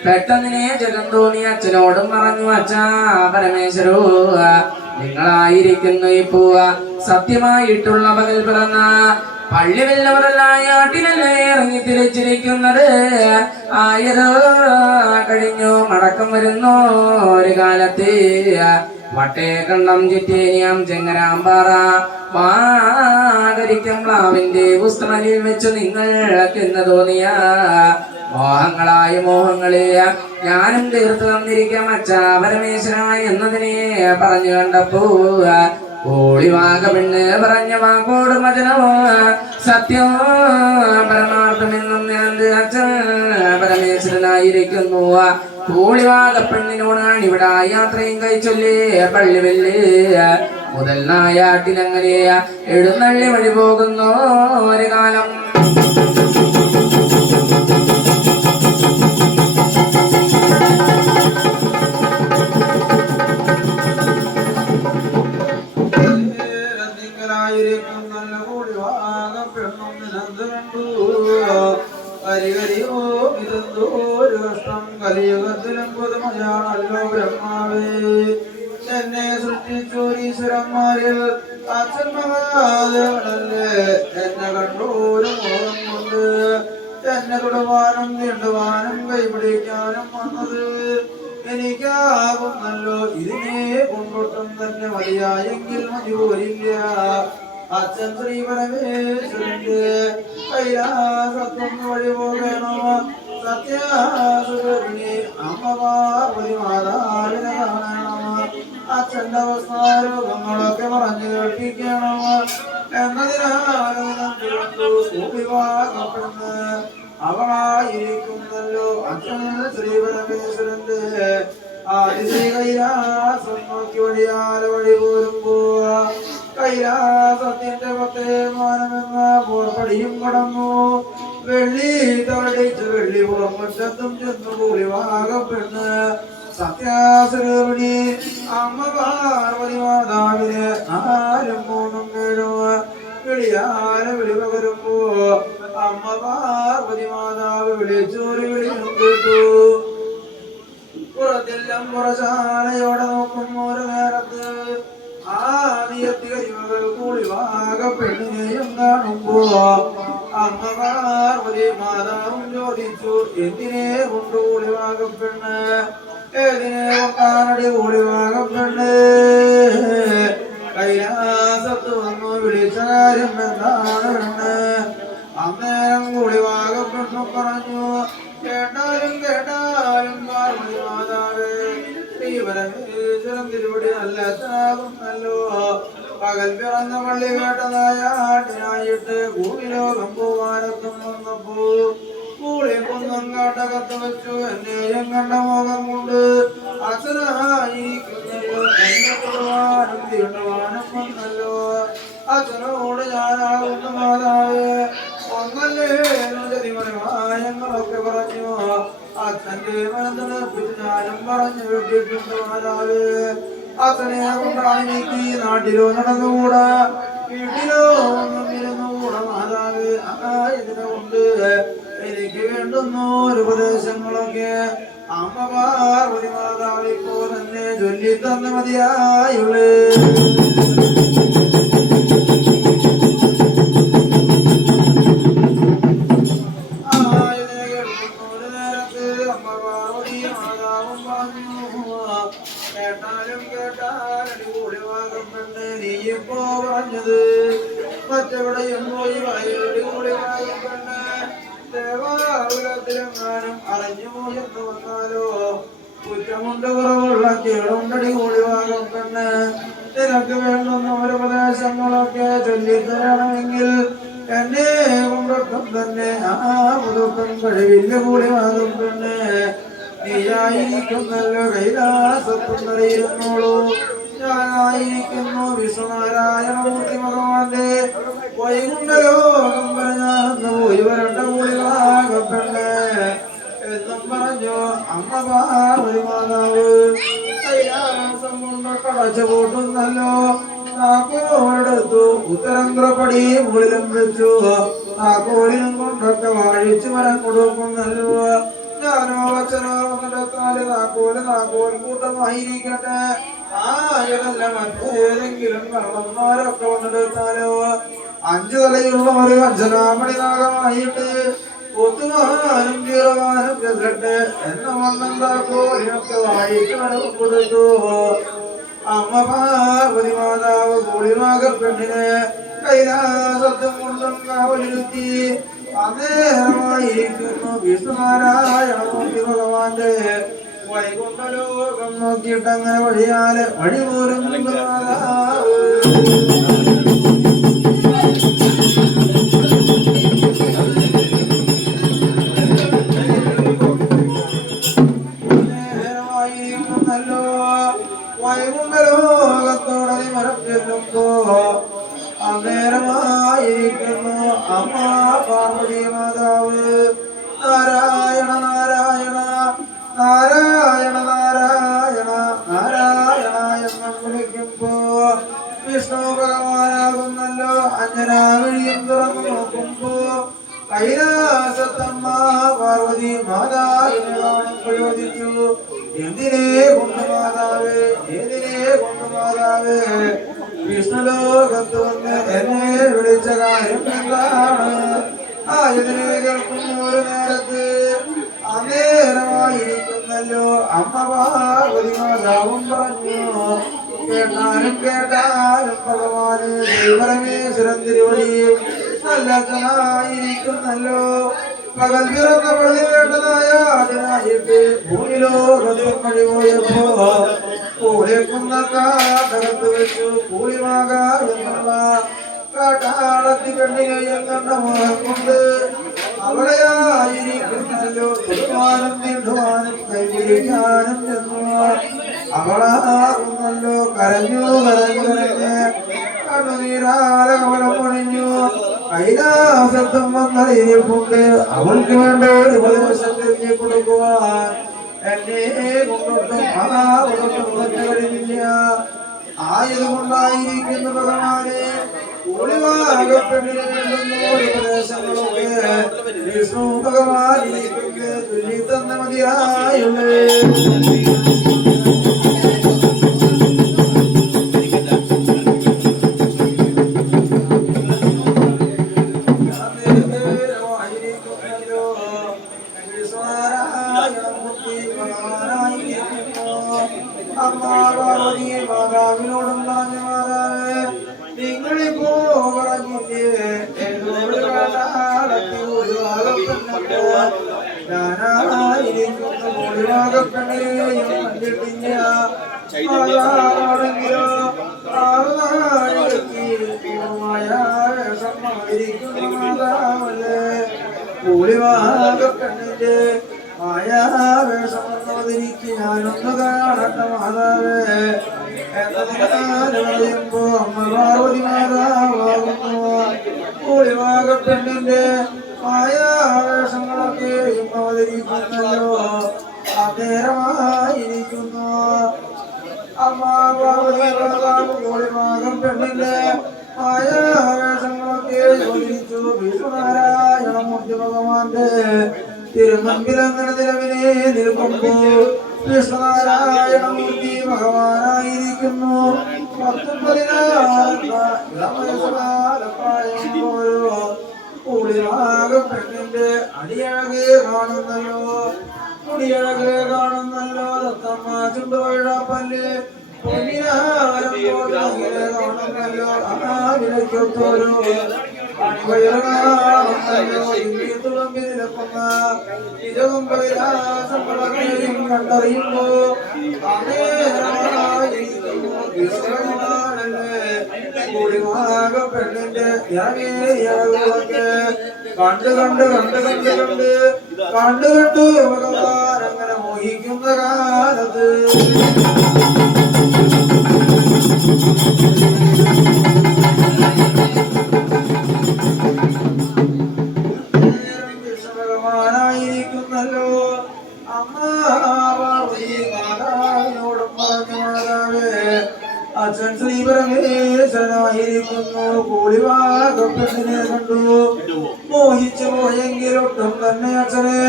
പെട്ടെന്നിനെ ജഗം തോന്നി അച്ഛനോടും പറഞ്ഞു, അച്ഛാ പരമേശ്വരോ, നിങ്ങളായിരിക്കുന്നു ഈ പൂവ സത്യമായിട്ടുള്ള പകൽ പിറന്ന പള്ളി വെല്ലവരല്ലായാട്ടിനല്ലേ ഇറങ്ങി തിരിച്ചിരിക്കുന്നത്. ആയിരോ കഴിഞ്ഞു മടക്കം വരുന്നു ഒരു കാലത്ത്. വട്ടേ കണ്ണം ചുറ്റേനിയാം ചെങ്ങരാമ്പാറ മാകരിക്കും പ്ലാവിന്റെ പുസ്തകനിൽ വെച്ച് നിങ്ങൾക്ക് എന്ന് തോന്നിയ മോഹങ്ങളായ മോഹങ്ങളെ ഞാനും തീർത്തു തന്നിരിക്കാം അച്ഛാ പരമേശ്വരായ എന്നതിനെ പറഞ്ഞു കണ്ടപ്പോ ഓളിവാക പെണ്ണ് പറഞ്ഞ വാക്കോട് മജനമോ സത്യം പരമാർത്ഥമെന്നും ഞാൻ അച്ഛൻ പരമേശ്വരനായിരിക്കുന്നു. ഓളിവാക പെണ്ണിനോടാണ് ഇവിടെ യാത്രയും കഴിച്ചൊല്ലേ പള്ളി വെല്ല് മുതൽ നായാട്ടിലങ്ങനെ എഴുന്നള്ളി വഴി പോകുന്നു ഒരു കാലം. കലിയുഗത്തിലും പുതുമയാണല്ലോ ബ്രഹ്മാവേ. എന്നെ സൃഷ്ടിച്ചോരീശ്വരന്മാരിൽ അച്ഛൻ മഹാദേവനല്ലേ എന്നെ കണ്ടോരും മോഹം കൊണ്ട് എന്നെ തൊടുവാനും തീണ്ടുവാനും കൈപിടിക്കാനും വന്നത് എനിക്കാകുന്നല്ലോ. ഇതിനെ കൊണ്ടൊട്ടും തന്നെ മതിയായെങ്കിൽ മതി പോരില്ല. അച്ഛൻ ശ്രീ പരമേശ്വരന്റെ കൈലാസത്വം വഴി പോകണോ. സത്യാസുരനെ അമ്മ പാർവതി മാതാവിനെ കാണണം. അച്ഛന്റെ അവസ്ഥാരോഗങ്ങളൊക്കെ പറഞ്ഞു കേൾപ്പിക്കണം എന്നതിനാകപ്പെടുന്ന അവളായിരിക്കുന്നല്ലോ അച്ഛൻ ശ്രീ പരമേശ്വരന്റെ ആദിശ്രീ കൈലാസം നോക്കി വഴിയാല വഴി പോരുമ്പോ കൈലാസത്തിന്റെ പത്തേ മാനമെന്ന പോർപ്പടിയും കടന്നു. വെള്ളി തടിച്ച് വെള്ളി പുറമുറ്റത്തും ചെന്നു കൂലിവാകപ്പെണ്ണ് സത്യാസുരമണി അമ്മ പാർവതി മാതാവിന് 4 3 7 വിളിയാല വിളി പകരുമ്പോ അമ്മ പാർവതി മാതാവ് വിളിച്ചോര് വിളിയും കേട്ടു. പുറത്തെല്ലാം പുറശാലയോടെ നോക്കും ഒരു നേരത്ത് ആ നിയത്തി കരിമകൾ കൂളിവാകപ്പെണ്ണിനെയും കാണുമ്പോ അമ്മ പാർവതി മാതാവും ചോദിച്ചു എന്തിനെ കൊണ്ട് കൂളിവാകപ്പെണ്ണ് ഏതിനെ കൊണ്ടാനടി കൂളിവാകപ്പെണ്ണ് കൈലാസത്ത് വന്നു വിളിച്ച കാര്യം എന്താണ് പെണ്ണ്. അന്നേരം കൂളിവാകപ്പെണ്ണു പറഞ്ഞു കേട്ടാലും കേട്ടാലും പാർവതി മാതാവേ ശ്രീ പരമേശ്വരൻ തിരുവടി നല്ല അച്ഛനാകുന്നല്ലോ. പകൽ പിറന്ന പള്ളി കേട്ടതായ ആട്ടിനായിട്ട് ഭൂമിലോകം പോവാനത്തും വന്നപ്പോ കൂളിക്കൊന്നും കാട്ടകത്ത് വെച്ചു എന്നെയും കണ്ട മോഹം കൊണ്ട് അച്ഛനായിരിക്കുന്നല്ലോ. എന്നെ തൊടുവാനും തീണ്ടുവാനും വന്നല്ലോ. അച്ഛനോട് ഞാനാകുന്ന മാതാവേ ഒന്നല്ലേ ചതിമരമായങ്ങളൊക്കെ പറഞ്ഞു. അച്ഛന്റെ മനസ്സിനെപ്പിച്ച് ഞാനും പറഞ്ഞു വിട്ടിട്ടുണ്ട് മാതാവേ. അച്ഛനെ കൊണ്ടാണ് എനിക്ക് നാട്ടിലോ നടന്നുകൂടാ വീട്ടിലോ ഒന്നും ഇരുന്നുകൂടാ മാതാവേ. ഇതിനെ കൊണ്ട് എനിക്ക് വേണ്ടുന്ന ഒരു ഉപദേശങ്ങളൊക്കെ അമ്മ പാർവതി മാതാവ് ഇപ്പോ തന്നെ ചൊല്ലി തന്ന മതിയായുള്ളേ. കേട്ടാലും കേട്ടാലും കൂളിവാകപ്പെണ്ണ് നീയിപ്പോ പറഞ്ഞത് മറ്റെവിടെയും പോയി വയലൊരു കൂളിവാകപ്പെണ്ണ് ദേവാകുലത്തിലെങ്ങാനും അറിഞ്ഞു പോയെന്ന് വന്നാലോ കുറ്റമുണ്ട് കുറവുള്ള കേടുണ്ടടി കൂളിവാകപ്പെണ്ണ്. നിനക്ക് വേണ്ടുന്ന ഒരു ഉപദേശങ്ങളൊക്കെ ചൊല്ലിത്തരണമെങ്കിൽ എന്നെ കൊണ്ടൊട്ടും തന്നെ ആ പുതുക്കം കഴിവില്ല കൂളിവാകപ്പെണ്ണ്. നീയായിരിക്കുന്നല്ലോ കൈലാസത്തുന്നറിയുന്നോളൂ. ഞാനായിരിക്കുന്നു വിശ്വനാരായണമൂർത്തി ഭഗവാന്റെ വൈകുണ്ഠലോകം പറഞ്ഞാന്ന് പോയി വരണ്ട കൂളിവാകപ്പെണ്ണ് എന്നും പറഞ്ഞു അമ്മ പാർവതി മാതാവ്. കൈലാസം കൊണ്ട് കടച്ചു കൂട്ടുന്നല്ലോ. താക്കോലെടുത്തു ഉത്തരംത്രപ്പടി മുകളിലും വെച്ചു. താക്കോലിനും കൊണ്ടൊക്കെ വാഴിച്ചു വരാൻ കൊടുക്കുന്നല്ലോ. ഞാനോ അച്ഛനോ വന്നെടുത്താല് താക്കോൽ കൂട്ടമായിരിക്കട്ടെ. ആയതല്ല മറ്റേതെങ്കിലും കള്ളന്മാരൊക്കെ വന്നെടുത്താലോ 5 തലയുള്ള ഒരു അഞ്ചനാമണി നാഗമായിട്ട് ഒത്തുമാനും കീറവാനും ചെല്ലട്ടെ എന്ന വന്നെന്താക്കോ ഇതിനൊക്കെ വായിച്ചു കൊടുത്തു. അമ്മ പാർവതി മാതാവ് കൂളിമാക പെണ്ണിനെ കൈലാസത്തും കൊണ്ടും കാവലിരുത്തി അന്നേരമായിരിക്കുന്നു വിഷ്ണുനാരായണമൂർത്തി ഭഗവാന്റെ വൈകുണ്ഠലോകം നോക്കിയിട്ട് അങ്ങനെ വഴിയാലെ വഴി പോരും മാതാവ്. വൈകുണ്ഠലോകത്തോടെ മരപ്പെല്ലുമ്പോ അന്നേരമായിരിക്കുന്നു അമ്മ പാർവതി മാതാവ് നാരായണ നാരായണ നാരായണ നാരായണ നാരായണ എന്ന് വിളിക്കുമ്പോ വിഷ്ണു ഭഗവാനാകുന്നല്ലോ. അഞ്ജനാവിഴിയും തുറന്നു നോക്കുമ്പോ കൈലാസത്തമ്മ പാർവതി മാതാവിനെ പ്രയോജിച്ചു. എന്തിനെ കൊണ്ട് മാതാവേ, എന്തിനെ കൊണ്ട് മാതാവേ വിഷ്ണുലോകത്ത് വന്ന് എന്നെ വിളിച്ച കാര്യം എന്താണ്? ആയതിനെ കേൾക്കുന്ന ഒരു നേരത്ത് അന്നേരമായിരിക്കുന്നല്ലോ അമ്മ പാർവതി മാതാവും പറഞ്ഞു. കേട്ടാലും കേട്ടാലും ഭഗവാന് പരമേശ്വരൻ തിരുവടി നല്ലതായിരിക്കുന്നല്ലോ. പകൽ പിറന്ന പള്ളി വേണ്ടതായ അതിനായിട്ട് ഭൂമിലോകത്തും വഴി പോയപ്പോ കൂടെക്കുന്ന കാട്ടകത്ത് വെച്ചു കൂളിമാക എന്നുള്ള കാട്ടാളത്തി പെണ്ണിനെയും കണ്ട മോഹം കൊണ്ട് അവിടെയായിരിക്കുന്നല്ലോ തൊടുവാനും നീണ്ടുവാനും കൈപിടിക്കാനും ചെന്നു. അവളാകുന്നല്ലോ കരഞ്ഞു കരഞ്ഞു കരഞ്ഞ് കണ്ണുനീരാല കവലം പൊണിഞ്ഞു. കൈലാസത്തും വന്നറിയിപ്പുണ്ട് അവൾക്ക് വേണ്ട ഒരു ഉപദേശം തിരിഞ്ഞു കൊടുക്കുവാൻ എന്നെ കൊണ്ടൊട്ടും കഴിഞ്ഞില്ല. ആയതുകൊണ്ടായിരിക്കുന്നു ഭഗവാനെ ഒളിവാകപ്പെട്ടിന് വേണ്ടുന്ന ഒരു ഉപദേശങ്ങളൊക്കെ വിഷ്ണു ഭഗവാനിലേക്ക് ചൊല്ലി തന്ന മതിയായുള്ളേ. മാതാവിനോടും പറഞ്ഞു മാതാവേ നിങ്ങളിപ്പോ പറഞ്ഞില്ലേ എന്നോട് ഞാനായിരിക്കുന്ന ഒളിവാകപ്പെണ്ണിനെയും കണ്ടിട്ടില്ല. മാതാവാണെങ്കിലോ സമ്മതിരിക്കുന്ന മാതാവല്ലേ ഒളിവാകപ്പെണ്ണിന്റെ മായാവേഷം വന്നോതിരിക്ക് ഞാനൊന്ന് കാണട്ടെ മാതാവേ പറയുമ്പോ അമ്മ പാർവതി മാതാവാകുന്നു. ഒളിവാകപ്പെണ്ണിന്റെ മായാവേഷങ്ങളൊക്കെ അവതരിക്കുന്നല്ലോ അന്നേരമായിരിക്കുന്നു അമ്മ പാർവതി മാതാവ് ഒളിവാകപ്പെണ്ണിന്റെ മായാവേഷങ്ങളൊക്കെ അവതരിച്ചു. വിഷ്ണുനാരായണമൂർത്തി ഭഗവാന്റെ തിരുമുമ്പിൽ അങ്ങനെ നിലവിനെ നിൽക്കുമ്പോ വിഷ്ണുനാരായണമൂർത്തി ഭഗവാനായിരിക്കുന്നു. 19 ഒളിവാകപ്പെണ്ണിന്റെ അടിയഴകെ കാണുന്നല്ലോ മുടിയഴകെ കാണുന്നല്ലോ. രത്തമ്മ ചുണ്ടുവഴപ്പല്ല് പൊന്നിനാരം കാണുന്നല്ലോ. വിലക്കൊത്തോരോ കണ്ടറിയുമ്പോ പെണ്ണിന്റെ കണ്ടു കണ്ട് കണ്ട് കണ്ട് കണ്ട് കണ്ടു കണ്ടു ഭഗവാൻ അങ്ങനെ മോഹിക്കുന്ന കാലത്ത് ഭഗവാനായിരിക്കുന്നല്ലോ അമ്മ മാതാവിനോടും പറഞ്ഞു മാതാവേ അച്ഛൻ ശ്രീപരമേശ്വരനായിരിക്കുന്നു. കൂളിവാകപ്പെണ്ണിനെ കണ്ടു മോഹിച്ചു പോയെങ്കിലൊട്ടും തന്നെ അച്ഛനെ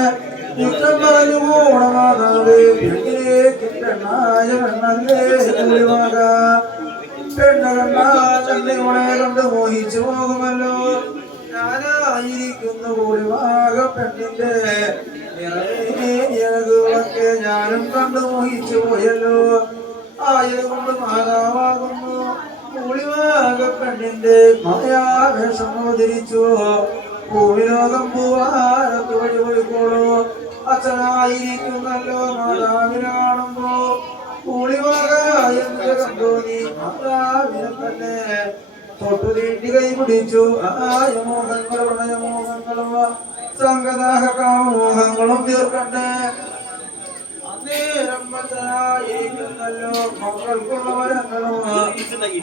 കുറ്റം പറഞ്ഞു പോണ മാതാവേ പെണ്ണിനെ കിട്ടണായ പെണ്ണല്ലേ കൂളിവാക പെണ്ണ കണ്ടാൽ കണ്ണുകളെ കൊണ്ട് മോഹിച്ചു പോകുമല്ലോ. ഞാനായിരിക്കുന്ന ഭൂരിഭാഗ പെണ്ണിന്റെ നിറവേനിയകളൊക്കെ ഞാനും കണ്ടു മോഹിച്ചു പോയല്ലോ. ആയതുകൊണ്ട് മാതാവാകുന്നു ഭൂരിഭാഗ പെണ്ണിന്റെ മായാവേഷം അവതരിച്ചു. ഭൂമിലോകം പൂവാരത്ത് വഴി പോയിക്കോളൂ. അച്ഛനായിരിക്കുന്നല്ലോ മാതാവിനെ കാണുമ്പോ ഭൂരിഭാഗ എന്ന് കണ്ടു നീ മാതാവിനെ തന്നെ തൊട്ടു നീട്ടി കൈ പിടിച്ചു. ആയമോഹങ്ങളും പ്രണയമോഹങ്ങളും സംഗതാഹ കാമോഹങ്ങളും തീർക്കട്ടെ. അന്നേരം മച്ചായിരിക്കുന്നല്ലോ മക്കൾക്കുള്ള വരങ്ങളും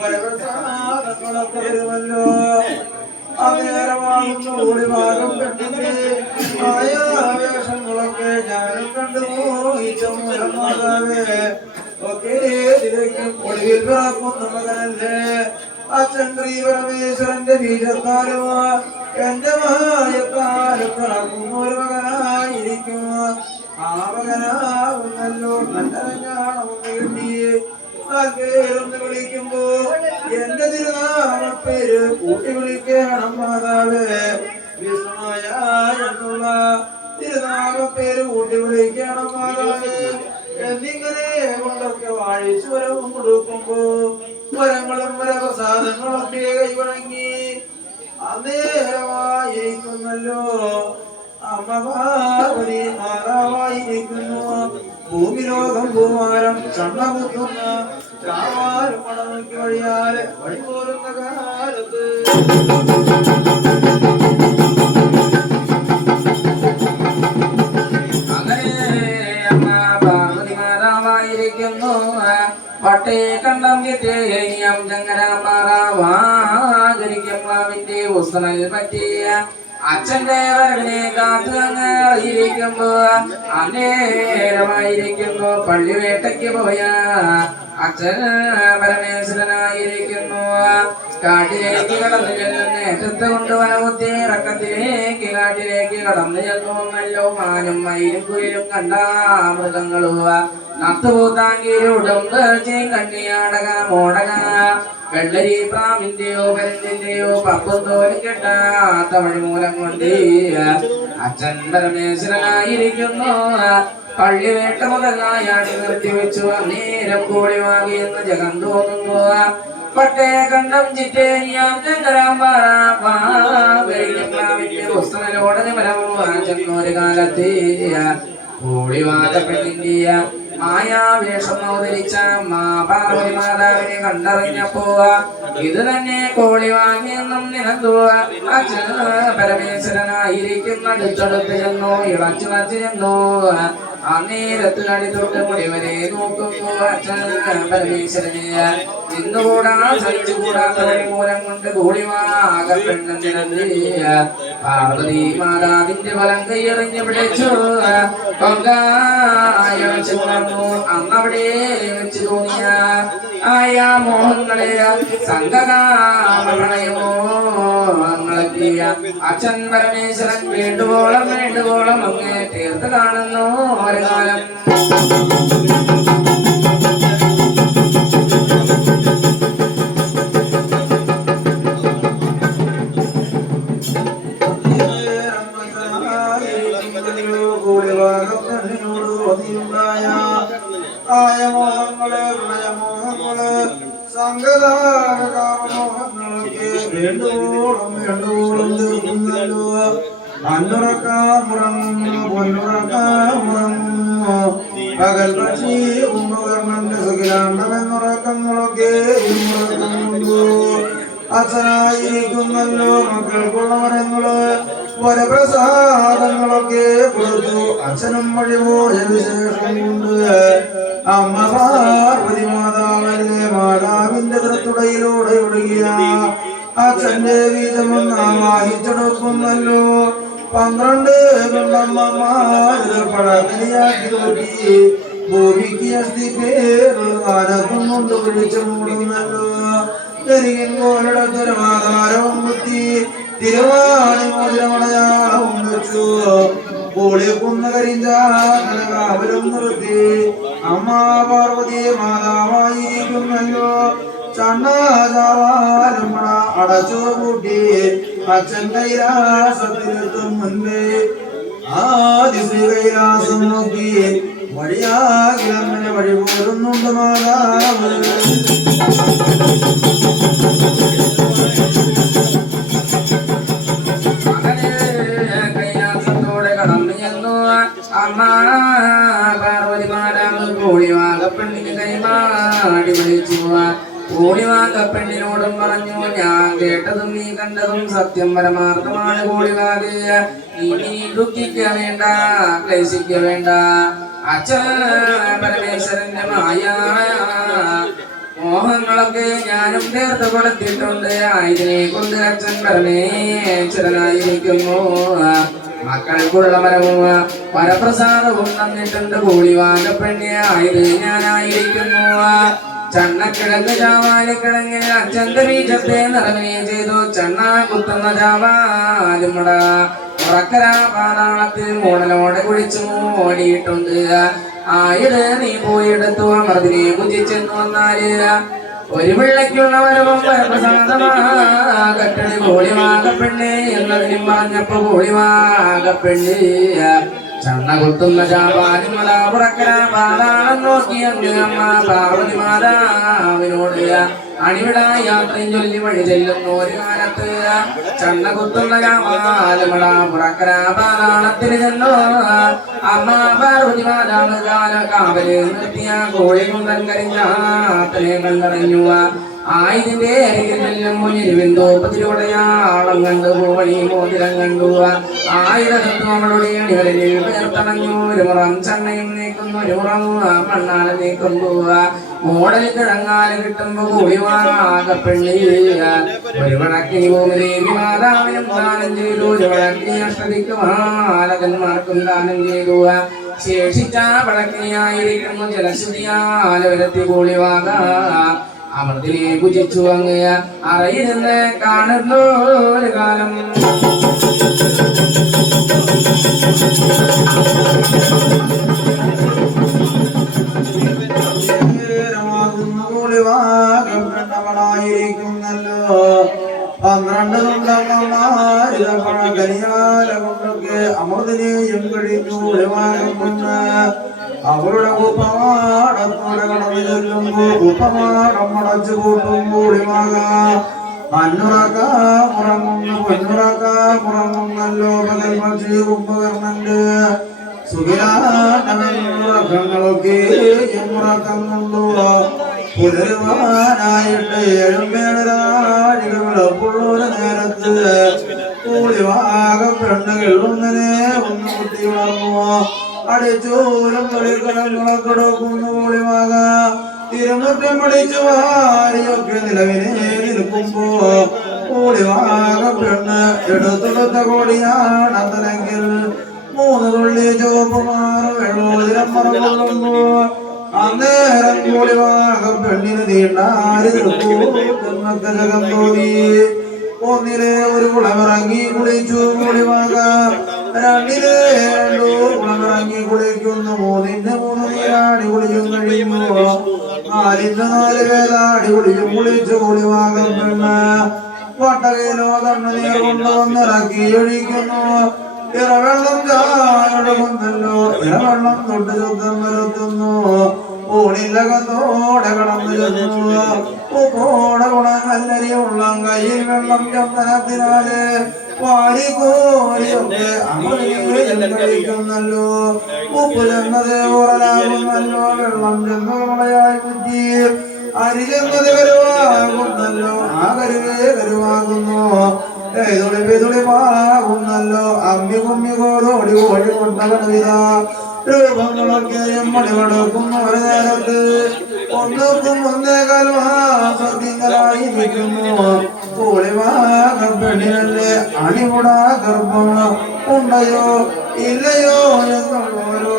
വരപ്രസാദങ്ങളൊക്കെ വരുമല്ലോ. അന്നേരമാകുന്നു ഭൂരിഭാഗം പെണ്ണിന്റെ ആയാവേഷങ്ങളൊക്കെ ഞാനും കണ്ടു മോഹിച്ച മൂലം മാതാവേ ഒക്കെ ഇതിലേക്കും ഒളിവിൽ പിറക്കുന്ന മകനല്ലേ. അച്ഛൻ ശ്രീ പരമേശ്വരന്റെ ബീജത്താലും എന്റെ മായത്താലും പിറക്കുന്ന ഒരു മകനായിരിക്കും. ആ മകനാവുന്നല്ലോ നല്ലരഞ്ഞാണമെന്ന് കിട്ടി. പേരൊന്ന് വിളിക്കുമ്പോ എന്റെ തിരുനാമപ്പേര് കൂട്ടി വിളിക്കണം മാതാവേ. വിഷ്ണുമായ എന്നുള്ള തിരുനാമപ്പേര് കൂട്ടി വിളിക്കണം മാതാവേ. എന്നിങ്ങനെ കൊണ്ടൊക്കെ വാഴിച്ചു വരവും കൊടുക്കുമ്പോ വരങ്ങളും വരപ്രസാദങ്ങളൊക്കെ കൈവഴങ്ങി അന്നേരമായിരിക്കുന്നല്ലോ അമ്മ പാർവതി മാതാവായിരിക്കുന്നു. ഭൂമിലോകം ഭൂമാരം ചണ്ണമുത്തുന്ന ചാവാരും മണമയ്ക്ക് വഴിയാലെ വഴിപോരുന്ന കാലത്ത് പട്ടേ കണ്ടം കിട്ടേയം ചങ്ങരാമാറാവാതിരിക്കുമ്മാവിന്റെ ഉസ്തനൽ പറ്റിയ അച്ഛന്റെ വരവിനെ കാത്തു അങ്ങറിയിരിക്കുമ്പോ അന്നേരമായിരിക്കുന്നു പള്ളിവേട്ടയ്ക്ക് പോയ അച്ഛൻ പരമേശ്വരനായിരിക്കുന്നു. കാട്ടിലേക്ക് കടന്നു ചെല്ലുന്ന ഏറ്റത്ത് കൊണ്ട് വനകുത്തി ഇറക്കത്തിലേക്ക് കാട്ടിലേക്ക് കടന്നു ചെന്നുവന്നല്ലോ. മാനും മയിലും കുയിലും കണ്ട മൃഗങ്ങളും നത്തുപൂത്താങ്കിയിലൂടും തീർച്ചയും കണ്ണിയാടക മോടക വെള്ളരി പ്രാവിന്റെയോ പരുന്തിന്റെയോ പപ്പും തോലും കെട്ടാത്ത വഴിമൂലം കൊണ്ട് അച്ഛൻ പരമേശ്വരനായിരിക്കുന്നു. പള്ളിവേട്ട മുതലായി അണി നിർത്തിവെച്ചു. അന്നേരം കോഴി വാങ്ങിയെന്ന് ജഗം തോന്നുന്നു. പട്ടേ കണ്ടം ചിറ്റേനിയാം ചങ്കരാമ്പാറാവിന്റെ പുസ്തകലോടെ ചെന്നൊരു കാലത്ത് കോഴിവാദ പെണ്ണിന്റെയ മായാവേഷം അവതരിച്ച പാർവതി മാതാവിനെ കണ്ടറിഞ്ഞപ്പോ ഇത് തന്നെ കോഴി വാങ്ങിയെന്നും നിലന്തുക അച്ഛൻ പരമേശ്വരനായിരിക്കുന്ന അടുത്തടുത്ത് ചെന്നു ഇളച്ചു നച്ചു ചെന്നു. അന്നേരത്ത് അടിത്തൊട്ട് മുടിവരെ നോക്കുമ്പോ അച്ഛൻ പരമേശ്വരനെ നിന്നുകൂടാ സഹിച്ചുകൂടാത്ത വഴിമൂലം കൊണ്ട് കൂടിവാക പെണ്ണൻ നിലന്തിയ പാർവതി മാതാവിന്റെ ഫലം കൈയെറിഞ്ഞു പിടിച്ചു. അന്നവിടെ വെച്ച് തോന്നിയ ആയ മോഹങ്ങളെ സംഗതാമണയമോ അങ്ങളെത്തിയ അച്ഛൻ പരമേശ്വരൻ വേണ്ടുവോളം വേണ്ടുവോളം അങ്ങേ തീർത്ത് കാണുന്നു ഒരു കാലം. ആയമോഹങ്ങള് പ്രണയമോഹങ്ങള് സംഗതാകാമോഹങ്ങളൊക്കെ വേണ്ടുവോളം വേണ്ടുവോളം തീർക്കുന്നല്ലോ. അന്നുറക്കാമുറങ്ങുന്നു പൊന്നുറക്കാമുറങ്ങുന്നു പകൽ പക്ഷി ഉണ്ണുകർണന്റെ സുഖിലാണ്ടമെന്നുറക്കങ്ങളൊക്കെ ഉറക്കുന്നുണ്ടോ. അച്ഛനായിരിക്കുന്നല്ലോ മക്കൾക്കുള്ള വരങ്ങള് വരപ്രസാദങ്ങളൊക്കെ കൊടുത്തു. അച്ഛനും വഴിപോയ വിശേഷം കൊണ്ട് അമ്മ പാർവതി മാതാവല്ലേ മാതാവിന്റെ തൃത്തുടയിലൂടെ ഒഴുകിയ അച്ഛന്റെ ബീജമൊന്നാം വാഹിച്ചെടുക്കുന്നല്ലോ. 12 കൊണ്ടമ്മമാര് പടക്കലിയാക്കി നോക്കി ഭൂമിക്ക് അസ്ഥി പേര് ആരത്തും കൊണ്ട് പിടിച്ചു മൂടുന്നല്ലോ. കരികൻ പോലൊരു മാതാരവും കുത്തി തിരുവാണി മോതിരമടയാളവും വെച്ചു. പൊളിക്കുന്ന കരിഞ്ചാവലും നിർത്തി. അമ്മ പാർവതി മാതാവായിരിക്കുന്നല്ലോ ചണ്ണാചാവാലും അടച്ചു കൂട്ടി അച്ഛൻ കൈലാസത്തിലെത്തും മുൻപേ ആദിശ്രീ കൈലാസം നോക്കി വഴിയാകിലങ്ങനെ വഴി പോരുന്നുണ്ട് മാതാവ്. കൈലാസത്തോടെ കടന്നു ചെന്നു അമ്മ പാർവതിമാരാണ് കോഴിവാകപ്പെണ്ണിന് കൈമാടി വിളിച്ചു. കോഴിവാകപ്പെണ്ണിനോടും പറഞ്ഞു, ഞാൻ കേട്ടതും നീ കണ്ടതും സത്യം പരമാർത്ഥമാണ് കോഴിവാക്. ഇനി ദുഃഖിക്ക വേണ്ട, ക്ലേശിക്ക വേണ്ട. അച്ഛൻ പരമേശ്വരന്റെ മായ മോഹങ്ങളൊക്കെ ഞാനും തീർത്ത് കൊടുത്തിട്ടുണ്ട്. ഇതിനെ കൊണ്ട് അച്ഛൻ പരമേശ്വരനായിരിക്കുന്നു. മക്കൾക്കുള്ള വരവും വരപ്രസാദവും തന്നിട്ടുണ്ട്. കോഴിവാകപ്പെണ്ണി ആയത് ഞാനായിരിക്കുന്നു. ചണ്ണക്കിഴങ്ങ് ചാവാലിക്കിഴങ്ങിൽ അച്ഛന്റെ ബീജത്തെ നിറവിനെ ചെയ്തു. ചണ്ണ കുത്തുന്ന ചാവാലുമട ഉറക്കരാ പാതാളത്തിൽ മൂടലോടെ കുഴിച്ചു ഓടിയിട്ടുണ്ട്. ആയത് നീ പോയെടുത്തു അമൃതിനെ ഭുജിച്ചെന്നു വന്നാല് ഒരു പിള്ളയ്ക്കുള്ള വരവും വരപ്രസാദമാകട്ടടി കോഴിവാകപ്പെണ്ണേ എന്നതിനും പറഞ്ഞപ്പോ കോഴിവാകപ്പെണ്ണേ ചണ്ണ കൊത്തുന്ന ചാവാലിമല പുറക്കര പാതാളം നോക്കി അങ്ങ് അമ്മ പാർവതി മാതാവിനോട് അണിവിട യാത്രയും ചൊല്ലി വഴി ചെല്ലുന്നു. ഒരു കാലത്ത് ചണ്ണ കൊത്തുന്ന ചാവാലിമല പുറക്കര പാതാളത്തിന് ചെന്നു. അമ്മ പാർവതി മാതാവ് കാവല് നിർത്തിയ കോഴികുന്തൻ കരിഞ്ഞാത്തനെ കണ്ടറിഞ്ഞു. ആയതിന്റെ അരികിൽ ചെല്ലുമ്പോൾ ഇരുവിന്തോപ്പത്തിലൂടെയാളം കണ്ടു. പൂവണി മോതിരം കണ്ടു. ആയിരത്തു അവളുടെ അണികളിൽ പേർത്തണഞ്ഞു. ഒരു മുറം ചണ്ണയും നീക്കുന്നു, ഒരു മുറം മണ്ണാല നീക്കുന്നു. മോടൽ കിഴങ്ങാല് കിട്ടുമ്പോ കോഴിവാകപ്പെണ്ണി ഒരു വടക്കിനി ഭൂമിദേവി മാതാവിനും ദാനം ചെയ്തു. ഒരു വടക്കിനി അഷ്ടതിക്ക് മാലകന്മാർക്കും ദാനം ചെയ്തു. ശേഷിച്ച വടക്കിനിയായിരിക്കുന്നു ജലശുദ്ധിയാലവരത്തി കോഴിവാക അമൃതിനെ ഭുജിച്ചു അങ്ങ് അറയിൽ നിന്ന് കാണുന്നു ഒരു കാലം. ായിരിക്കുന്നല്ലോ 12 കനിയാല കൊണ്ടൊക്കെ അമൃതിനെയും കഴിഞ്ഞു. അവരുടെ കുപ്പമാടത്തോടെ കടന്നു ചെല്ലുമ്പോ കുപ്പമാടം അടച്ചു കൂട്ടുമ്പോൾ അന്നുറക്കാമുറങ്ങുന്നു പൊന്നുറക്കാമുറങ്ങുന്നല്ലോ പകൽ പക്ഷി കുംഭകർണന്റെ സുഖിലാനങ്ങളൊക്കെ മുറക്കുന്നുണ്ടോ. പുലരുവാനായിട്ട് 7 രാഴികളുള്ളൊരു നേരത്ത് കൂടിവാകപ്പെണ്ണുകൾ ഒന്നിനെ ഒന്ന് കുട്ടി വളർന്നു. അടിച്ചോലും തൊഴിൽക്കടങ്ങളൊക്കെ കൊടുക്കുന്നു. കൂടിവാക തിരുമുറ്റം അടിച്ചു വാരിയൊക്കെ നിലവിനെ നിൽക്കുമ്പോ കൂടിവാകപ്പെണ്ണ് എടുത്തെടുത്ത കോടിയാണത്തലെങ്കിൽ 3 തുള്ളി ചുവപ്പുമാറ് വെള്ളോതിരം മറകൊള്ളുമ്പോ അന്നേരം കൂടിവാകപ്പെണ്ണിന് നീണ്ടാരി നിൽക്കൂന്നൊക്കെ ജഗം തോന്നി. ഒന്നിലെ ഒരു കുളമിറങ്ങി കുളിച്ചു കൂടിവാക, 2 കുളമിറങ്ങി കുളിക്കുന്നു. 3 നീരാടി കുളിയും കഴിയുമ്പോ 4 വേദാടി കുളിയും കുളിച്ചു കൂടിവാകപ്പെണ്ണ് വട്ടകയിലോ തണ്ണുനീർ കൊണ്ടുവന്നിറക്കി ഒഴിക്കുന്നു. ഇറവെള്ളം ചായൊടുകുന്നല്ലോ, ഇറവെള്ളം തൊട്ട് ശുദ്ധം വരുത്തുന്നു. ഊണില്ലകത്തോടെ കടന്നു ചെന്നു. ഉപ്പോടെ ഗുണമല്ലരി ഉള്ളം കയ്യിൽ വെള്ളം ചന്ദനത്തിനാല് വാരിക്കോരിയൊക്കെ അമൃതിക്കുന്നല്ലോ. ഉപ്പ് ചെന്നത് ഉറലാകുന്നല്ലോ, വെള്ളം ചെന്നോളയായി കുറ്റി. അരി ചെന്നത് കരുവാകുന്നല്ലോ, ആ കരുവേ കരുവാകുന്നു. തുളി പിതുളിമാകുന്നല്ലോ, അമ്മി കുമ്മി കോതോടി ഓടി കൊണ്ടവനവിധ രൂപങ്ങളൊക്കെ മണിവടക്കുന്നു. ഒരു നേരത്ത് ഒന്നോക്കും 1.25 മാസത്തിങ്കലായി നിൽക്കുന്നു. കൂളിവാകപ്പെണ്ണിനല്ലേ അണിമുടാ ഗർഭം ഉണ്ടയോ ഇല്ലയോ എന്നുള്ളൊരു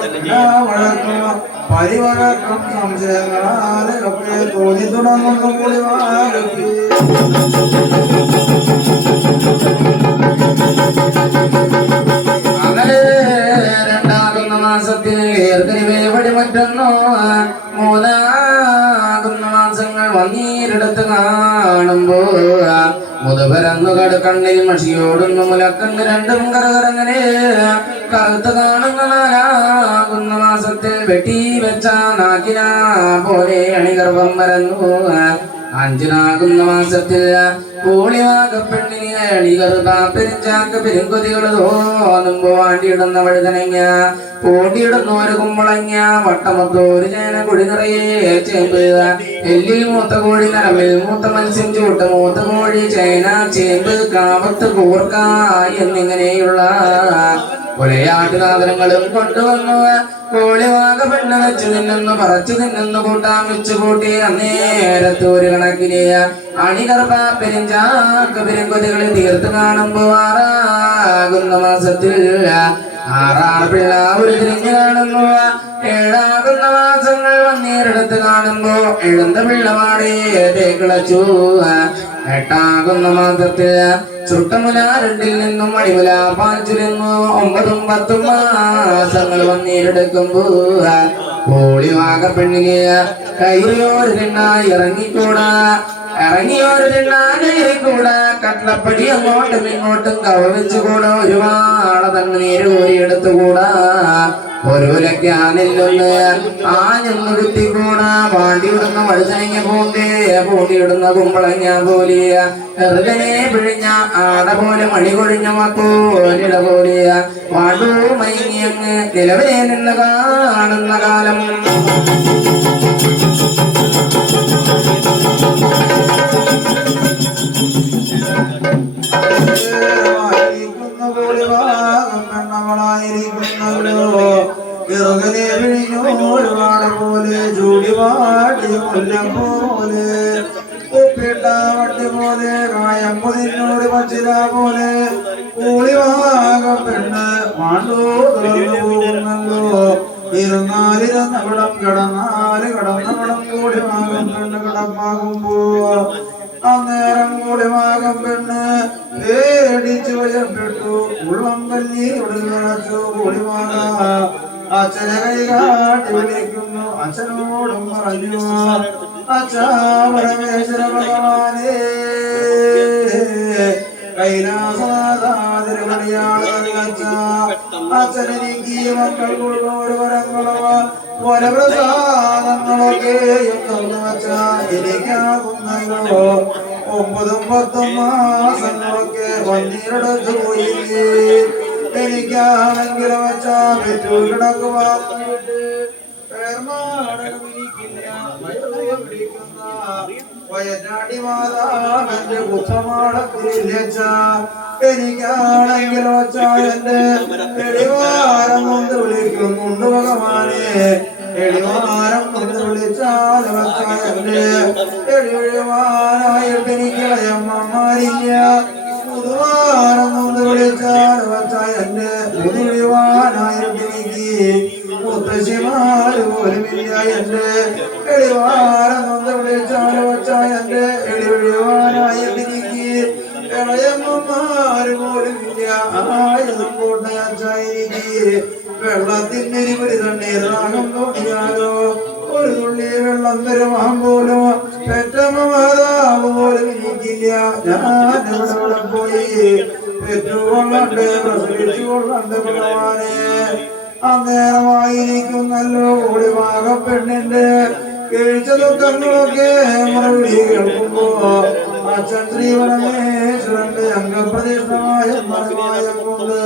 വഴക്കം പരിവഴക്കം സംശയങ്ങളാലൊക്കെ തോന്നി തുടങ്ങുന്നു. കൂളിവാകപ്പ് മാസത്തിൽ ഏർക്കരി വേവടി മറ്റൊന്നോ 3 മാസങ്ങൾ വന്നീരിടത്ത് കാണുമ്പോ മുതപരന്നു കണ്ണിൽ മഷിയോടുന്നു മുലക്കണ്ണ് രണ്ടും കറകറങ്ങനെ കറുത്ത് കാണുന്ന നാലാകുന്ന മാസത്തിൽ വെട്ടി വെച്ച നാക്കിന പോലെ അണിഗർഭം വരന്നു അഞ്ചിനാകുന്ന മാസത്തിൽ കൂളിവാകപ്പെണ്ണിന് അണികറുക പെരിഞ്ചാക്ക പെരുങ്കൊതികൾ തോന്നുമ്പോ ആണ്ടിയിടുന്ന വഴുതനങ്ങ പൂണ്ടിയിടുന്ന ഒരു കുമ്പളങ്ങ വട്ടമൊത്ത ഒരു ചേന കുഴി നിറയെ ചേമ്പ് എല്ലിൽ മൂത്ത കോഴി നരമ്പിൽ മൂത്ത മത്സ്യം ചൂട്ട് മൂത്ത കോഴി ചേന ചേമ്പ് കാവത്ത് കൂർക്ക എന്നിങ്ങനെയുള്ള കൊലയാട്ട് സാധനങ്ങളും കൊണ്ടുവന്നു കോളിവാക പെണ്ണ് വെച്ച് നിന്നു പറച്ചു നിന്നു കൂട്ടാൻ വെച്ചു കൂട്ടി അന്നേരത്ത് ഒരു കണക്കിന് അണികർപ്പ പെരിഞ്ചാക്ക പെരുങ്കൊതികളെ തീർത്ത് കാണുമ്പോ ആറാകുന്ന മാസത്തിൽ ആറാറ് പിള്ള ഒരു തിരിഞ്ഞു കാണുന്നു ഏഴാകുന്ന മാസങ്ങൾ വന്നേരിടത്ത് കാണുമ്പോ എഴുന്ന പിള്ളമാടേ തേക്കിളച്ചു എട്ടാകുന്ന മാസത്തിൽ ചുട്ടമുല രണ്ടിൽ നിന്നും മണിമുല പാഞ്ചുരുന്നു 9 ഉം 10 മാസങ്ങൾ വന്നേരെടുക്കുമ്പോ കോളിവാക പെണ്ണിന് കൈറിയോര് തിണ്ണായി ഇറങ്ങിക്കൂടാ ഇറങ്ങിയോര് തിണ്ണാകൂടാ കട്ലപ്പടി അങ്ങോട്ടും ഇങ്ങോട്ടും കവവിച്ചുകൂടാ ഒരുപാട് തന്നെ നീര് കോരിയെടുത്തുകൂടാ ഒരുലക്കാനില്ലൊന്ന് ആഞ്ഞൊന്ന് കുത്തിക്കൂടാ പാണ്ടിയിടുന്ന വഴുതനങ്ങ പൂണ്ടിയിടുന്ന കുമ്പളങ്ങ പോലിയ എറുകനെ പിഴിഞ്ഞ ആട പോലെ മണി കൊഴിഞ്ഞ മക്കോലിട പോലിയ വാടൂ മയങ്ങിയങ്ങ് നിലവിലെ നിന്ന് കാണുന്ന കാലം ഒരുപാട് പോലെ ചൂടിവാടി കൊല്ലം പോലെ ഉപ്പിട്ട വട്ടി പോലെ കായം പൊതിഞ്ഞോട് പച്ചില പോലെ കൂളിവാകം പെണ്ണ് മാണ്ടോ തുറന്നു പോകുന്നല്ലോ ഇരുന്നാലിരുന്നവിടം കടന്നവിടം കൂടിവാകം പെണ്ണ് കിടപ്പാകുമ്പോ അന്നേരം കൂടിവാകം പെണ്ണ് പേടിച്ചു ഭയപ്പെട്ടു ഉള്ളം കല്ലി ഉടച്ചു കൂടിവാക അച്ഛനെ കൈകാട്ടി വിളിക്കുന്നു അച്ഛനോടും പറഞ്ഞു അച്ഛാ പരമേശ്വര ഭഗവാനേ അച്ഛനെനിക്ക് മക്കൾ ഒരു വരങ്ങളോ വരപ്രസാദങ്ങളൊക്കെ എനിക്കാകുന്നല്ലോ 9 ഉം 10 മാസങ്ങളൊക്കെ വന്നീരെടുത്ത് പോയി എനിക്കാണെങ്കിലും വെച്ചാ പെറ്റു കിടക്കുവാൻ വയനാടി മാതാവിന്റെ കുത്തമാടത്തില്ല എനിക്കാണെങ്കിലും വെച്ചാ എന്റെ എടിവാരം കൊണ്ട് വിളിക്കുന്നുണ്ട് ഭഗവാനെ എടിവാരം കൊണ്ട് വിളിച്ചാൽ വെച്ചാ എന്റെ എടിവാനായിട്ട് എനിക്ക് അമ്മമാരില്ല മുതുവാരം കൊണ്ട് വിളിച്ചാൽ വെച്ചാ എന്റെ മുതുവിവാനായിട്ട് എനിക്ക് മുത്തശ്ശിമാര് പോലുമില്ല എന്റെ എളിവാരം കൊണ്ട് വിളിച്ചാൽ വെച്ചാ എന്റെ എളിവാനായിട്ട് എനിക്ക് ഇളയമ്മമാര് പോലുമില്ല ആയതും കോട്ടയച്ചായിരിക്കെ വെള്ളത്തിന് ഇരുപടി തണ്ണീർ രാഗം തോന്നിയാലോ ഒരു തുള്ളി വെള്ളം തരുവാൻ പോലും പെറ്റമ്മ മാതാവ് പോലും എനിക്കില്ല ഞാൻ ഇവിടെ പോയി പെറ്റുകൊള്ളണ്ട് പ്രസവിച്ചു കൊള്ളണ്ട് ഭഗവാനെ അന്നേരമായിരിക്കുന്നല്ലോ കൂടിവാക പെണ്ണിന്റെ വീഴ്ച ദുഃഖങ്ങളൊക്കെ മറുപടി കേൾക്കുമ്പോ അച്ഛൻ ശ്രീപരമേശ്വരന്റെ അംഗപ്രതിഷ്ഠമായ മറിമായ കൊണ്ട്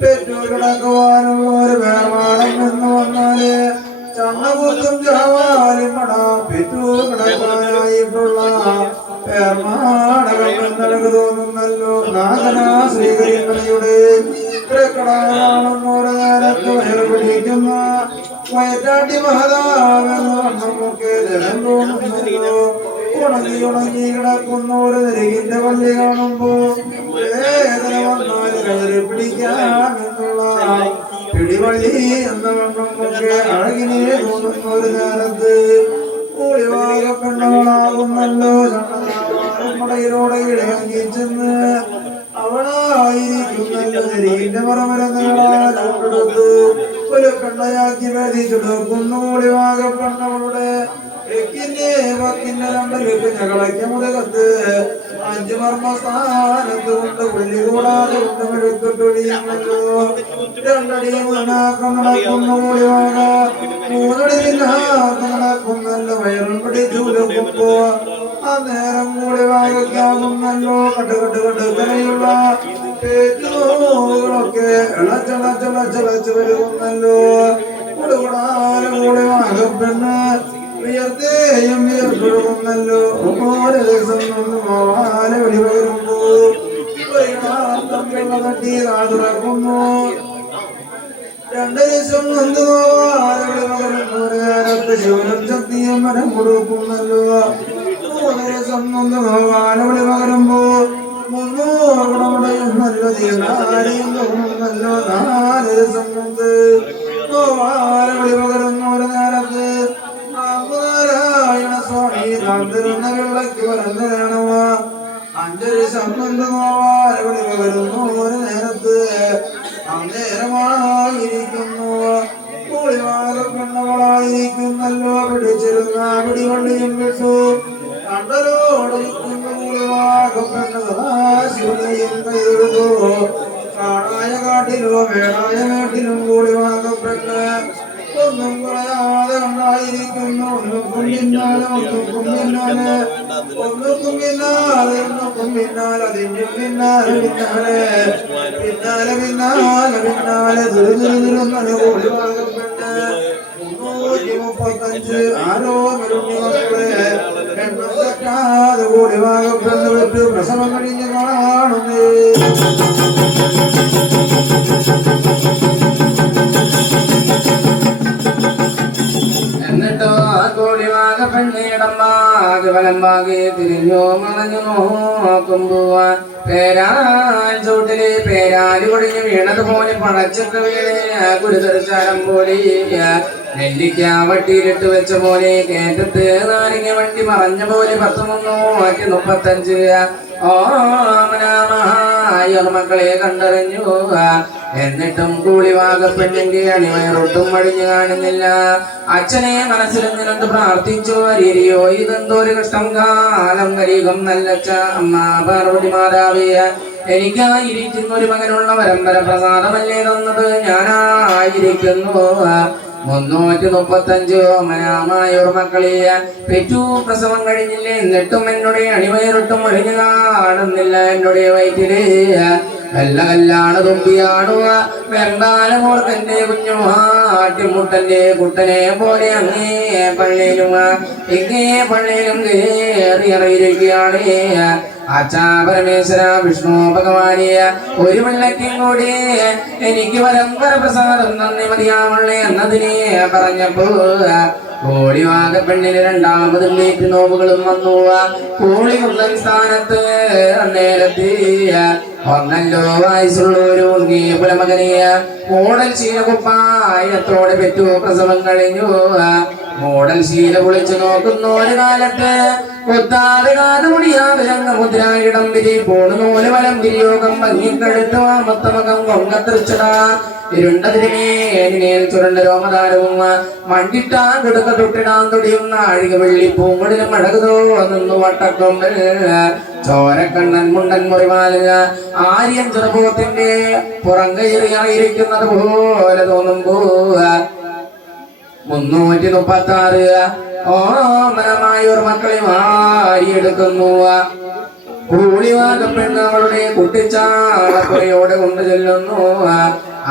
പെറ്റു കിടക്കുവാനുള്ള ഒരു വേർപാടം എന്ന് വന്നാല് ചണ്ണകുത്തും ചാവാലും മട പെറ്റു കിടക്കാനായിട്ടുള്ള വേർപാടകം എന്നൊക്കെ തോന്നുന്നല്ലോ നാഗന ശ്രീകരിമണിയുടെ ഒരു നേരത്ത് വയറുപിടിക്കുന്ന വയറ്റാട്ടി മഹതാവെന്ന് വണ്ണമൊക്കെ ജനം തോന്നുന്നല്ലോ ഉണങ്ങി കിടക്കുന്ന ഒരു നെരുകിന്റെ പള്ളി കാണുമ്പോ വേദന വന്നാൽ കയറി പിടിക്കാമെന്നുള്ള പിടിവള്ളി എന്ന വണ്ണമൊക്കെ അഴകിനെ തോന്നുന്ന ഒരു നേരത്ത് കൂടിവാകപ്പെണ്ണവളാകുന്നല്ലോ ചണ്ണമടയിലൂടെ ഇടങ്ങി ചെന്ന് അവളായിരിക്കുന്നല്ലോ നെരീന്റെ മറമരങ്ങളാലെടുത്ത് ഒരു പെണ്ണയാക്കി വേദിച്ചെടുക്കുന്നു കൂടിവാകപ്പെണ്ണവളുടെ എക്കിന്റെ പക്കിന്റെ രണ്ടിലേക്ക് ഞങ്ങളയ്ക്ക മുതകത്ത് 5 മർമ്മസ്ഥാനത്ത് കൊണ്ട് വെള്ളി കൂടാതെ കൊണ്ട് മെടുത്തിട്ടൊഴിയുന്നല്ലോ 2 അടി മുന്നാക്കം നടക്കുന്നു കൂടിവാക 3 അടി പിന്നാക്കം നടക്കുന്നല്ലോ വയറും പിടിച്ചുലക്കുമ്പോ ആ നേരം കൂടി വായിക്കാകുന്നല്ലോ കടുകടുകടുക്കനെയുള്ള പേറ്റുകളൊക്കെ ഇളച്ചളച്ചളച്ചളച്ച് വരുന്നല്ലോ കൊടുകൂടാലും കൂടി വാകപ്പെണ്ണ് വിയർത്തേയും വിയർപ്പെടുന്നല്ലോ ഓരോ ദിവസം നിന്ന് പോവാല വെളി പകരുമ്പോ തട്ടി തുറക്കുന്നു 2 ദിവസം നിന്ന് പോവാല വെളി പകരുന്നു നേരത്തെ ശിവനും ശക്തിയും മരം കൊടുക്കുന്നല്ലോ 3 ദിവസം നിന്ന് പോവാല വെളി പകരുമ്പോ 300 ഗുണമുടയും നല്ല തീർന്നാരെയും തോന്നുന്നല്ലോ 4 ദിവസം കൊണ്ട് പോവാല വെളി പകരുന്നു ഒരു നേരത്ത് നാരായണ സ്വാമി തരുന്ന വെള്ളയ്ക്ക് വരന്തരണവ 5 ദിവസം കൊണ്ട് പോവാല വെളി പകരുന്നു ഒരു നേരത്ത് അന്നേരമായിരിക്കുന്നു കൂളിവാകപ്പെണ്ണവളായിരിക്കുന്നല്ലോ പിടിച്ചിരുന്ന പിടിവള്ളിയും വിട്ടു കണ്ടലോടൊരുക്കുന്നു കൂളിവാകപ്പെണ്ണ സദാശിവനെയും കൈതൊഴുതു കാടായ കാട്ടിലോ വേടായ വീട്ടിലും കൂളിവാകപ്പെണ്ണ് ഒന്നും കുറയാതെ ഉണ്ടായിരിക്കുന്നു ഒന്നുക്കും പിന്നാലെ ഒന്നുക്കും പിന്നാലെ ഒന്നുക്കും പിന്നാലെ ഒന്നുക്കും പിന്നാലെ അതിനും പിന്നാലെ പിന്നാലെ പിന്നാലെ പിന്നാലെ പിന്നാലെ ദുരിതരുന്ന കൂടിവാകപ്പെണ്ണ് 335 ആരോഗ്യരുണ്ണി മക്കളെ എണ്ണം തെറ്റാതെ കൂടിവാകപ്പെണ്ണ് വിട്ട് പ്രസവം കഴിഞ്ഞ് കാണുന്നേ എന്നിട്ടോ കോടിവാക പെണ്ണീടമ്മാകെ വലമ്പാകെ തിരിഞ്ഞോ മണഞ്ഞു നോക്കുമ്പോ പേരാൽ ചൂട്ടില് പേരാല് കൊടിഞ്ഞു വീണതുപോലെ പണച്ചൊക്കെ വീണ് ഗുരുതരച്ചാരം പോലെ നെല്ലിക്ക വട്ടിയിലിട്ട് വെച്ച പോലെ കേറ്റത്ത് നാരങ്ങ വണ്ടി മറഞ്ഞ പോലെ 10,335 ഓമനാമായ മക്കളെ കണ്ടറിഞ്ഞു എന്നിട്ടും കൂളിവാകപ്പെണ്ണിന്റെ അണിവയറൊട്ടും മടിഞ്ഞു കാണുന്നില്ല അച്ഛനെ മനസ്സിലെന്നിട്ട് പ്രാർത്ഥിച്ചു അരിയോ ഇതെന്തോ ഒരു കഷ്ടം കാലം കരീകം നല്ലച്ച അമ്മ പാർവതി മാതാവിയ എനിക്കായിരിക്കുന്ന ഒരു മകനുള്ള പരമ്പര പ്രസാദമല്ലേ തന്നത് ഞാനായിരിക്കുന്നു 335 ഓമനാമായൊരു മക്കളെ പെറ്റു പ്രസവം കഴിഞ്ഞില്ലേ എന്നിട്ടും എന്നോട് അണിവയറൊട്ടും ഒഴിഞ്ഞു കാണുന്നില്ല എന്നോട് വയറ്റില് കല്ല കല്ലാണ് തുമ്പിയാടുക വെങ്കാലമോർക്കന്റെ കുഞ്ഞു ആട്ടിമുട്ടന്റെ കുട്ടനെ പോലെ അങ്ങേ പള്ളിയിലും ഇങ്ങേ പള്ളിയിലും കയറിയിറങ്ങിയിരിക്കുകയാണ് ആച്ചാ പരമേശ്വര വിഷ്ണു ഭഗവാനിയ ഒരു വെള്ളയ്ക്കും കൂടി എനിക്ക് പരമ്പര പ്രസാദം നന്ദി മതിയാവുള്ളേ എന്നതിനെ പറഞ്ഞപ്പോ കോളിവാകപ്പെണ്ണിന് 2ാമതും വീട്ടു നോവുകളും വന്നു കോളികുള്ളൻ സ്ഥാനത്ത് നേരത്തെ ഒന്നല്ലോ വയസ്സുള്ളൊരു പുലമകനെയ മോഡൽ ശീലകുപ്പായത്തോടെ പെറ്റു പ്രസവം കഴിഞ്ഞു മോഡൽ ശീല പൊളിച്ചു നോക്കുന്ന ഒരു കാലത്ത് കൊത്താതെ കാതുമുടിയാതെ മുദ്രായിടം വിരി പോണു നൂല് വലം വിരിയോഗം ഭംഗിക്കടുത്ത് മൊത്തമകം കൊങ്കത്തിറിച്ചട ഇരുണ്ടതിരിമേൽ ചുരണ്ട രോമദാരവും മണ്ടിട്ടാ കൊടുക്ക തൊട്ടിടാൻ തൊടിയും നാഴിക വെള്ളി പൂങ്കുടിലും അഴകുതോ നിന്നു വട്ടക്കൊമ്പൽ ചോരക്കണ്ണൻ മുണ്ടൻ മുറിവാലുക ആര്യൻ ചെറുപോത്തിന്റെ പുറം കയറിയിരിക്കുന്നത് പോലെ തോന്നുമ്പോ 336 ഓമനമായൊരു മക്കളെ വാരിയെടുക്കുന്നു കൂളിവാകപ്പെണ്ണ് അവളുടെ കുട്ടിച്ചാളപ്പുറയോടെ കൊണ്ടു ചെല്ലുന്നു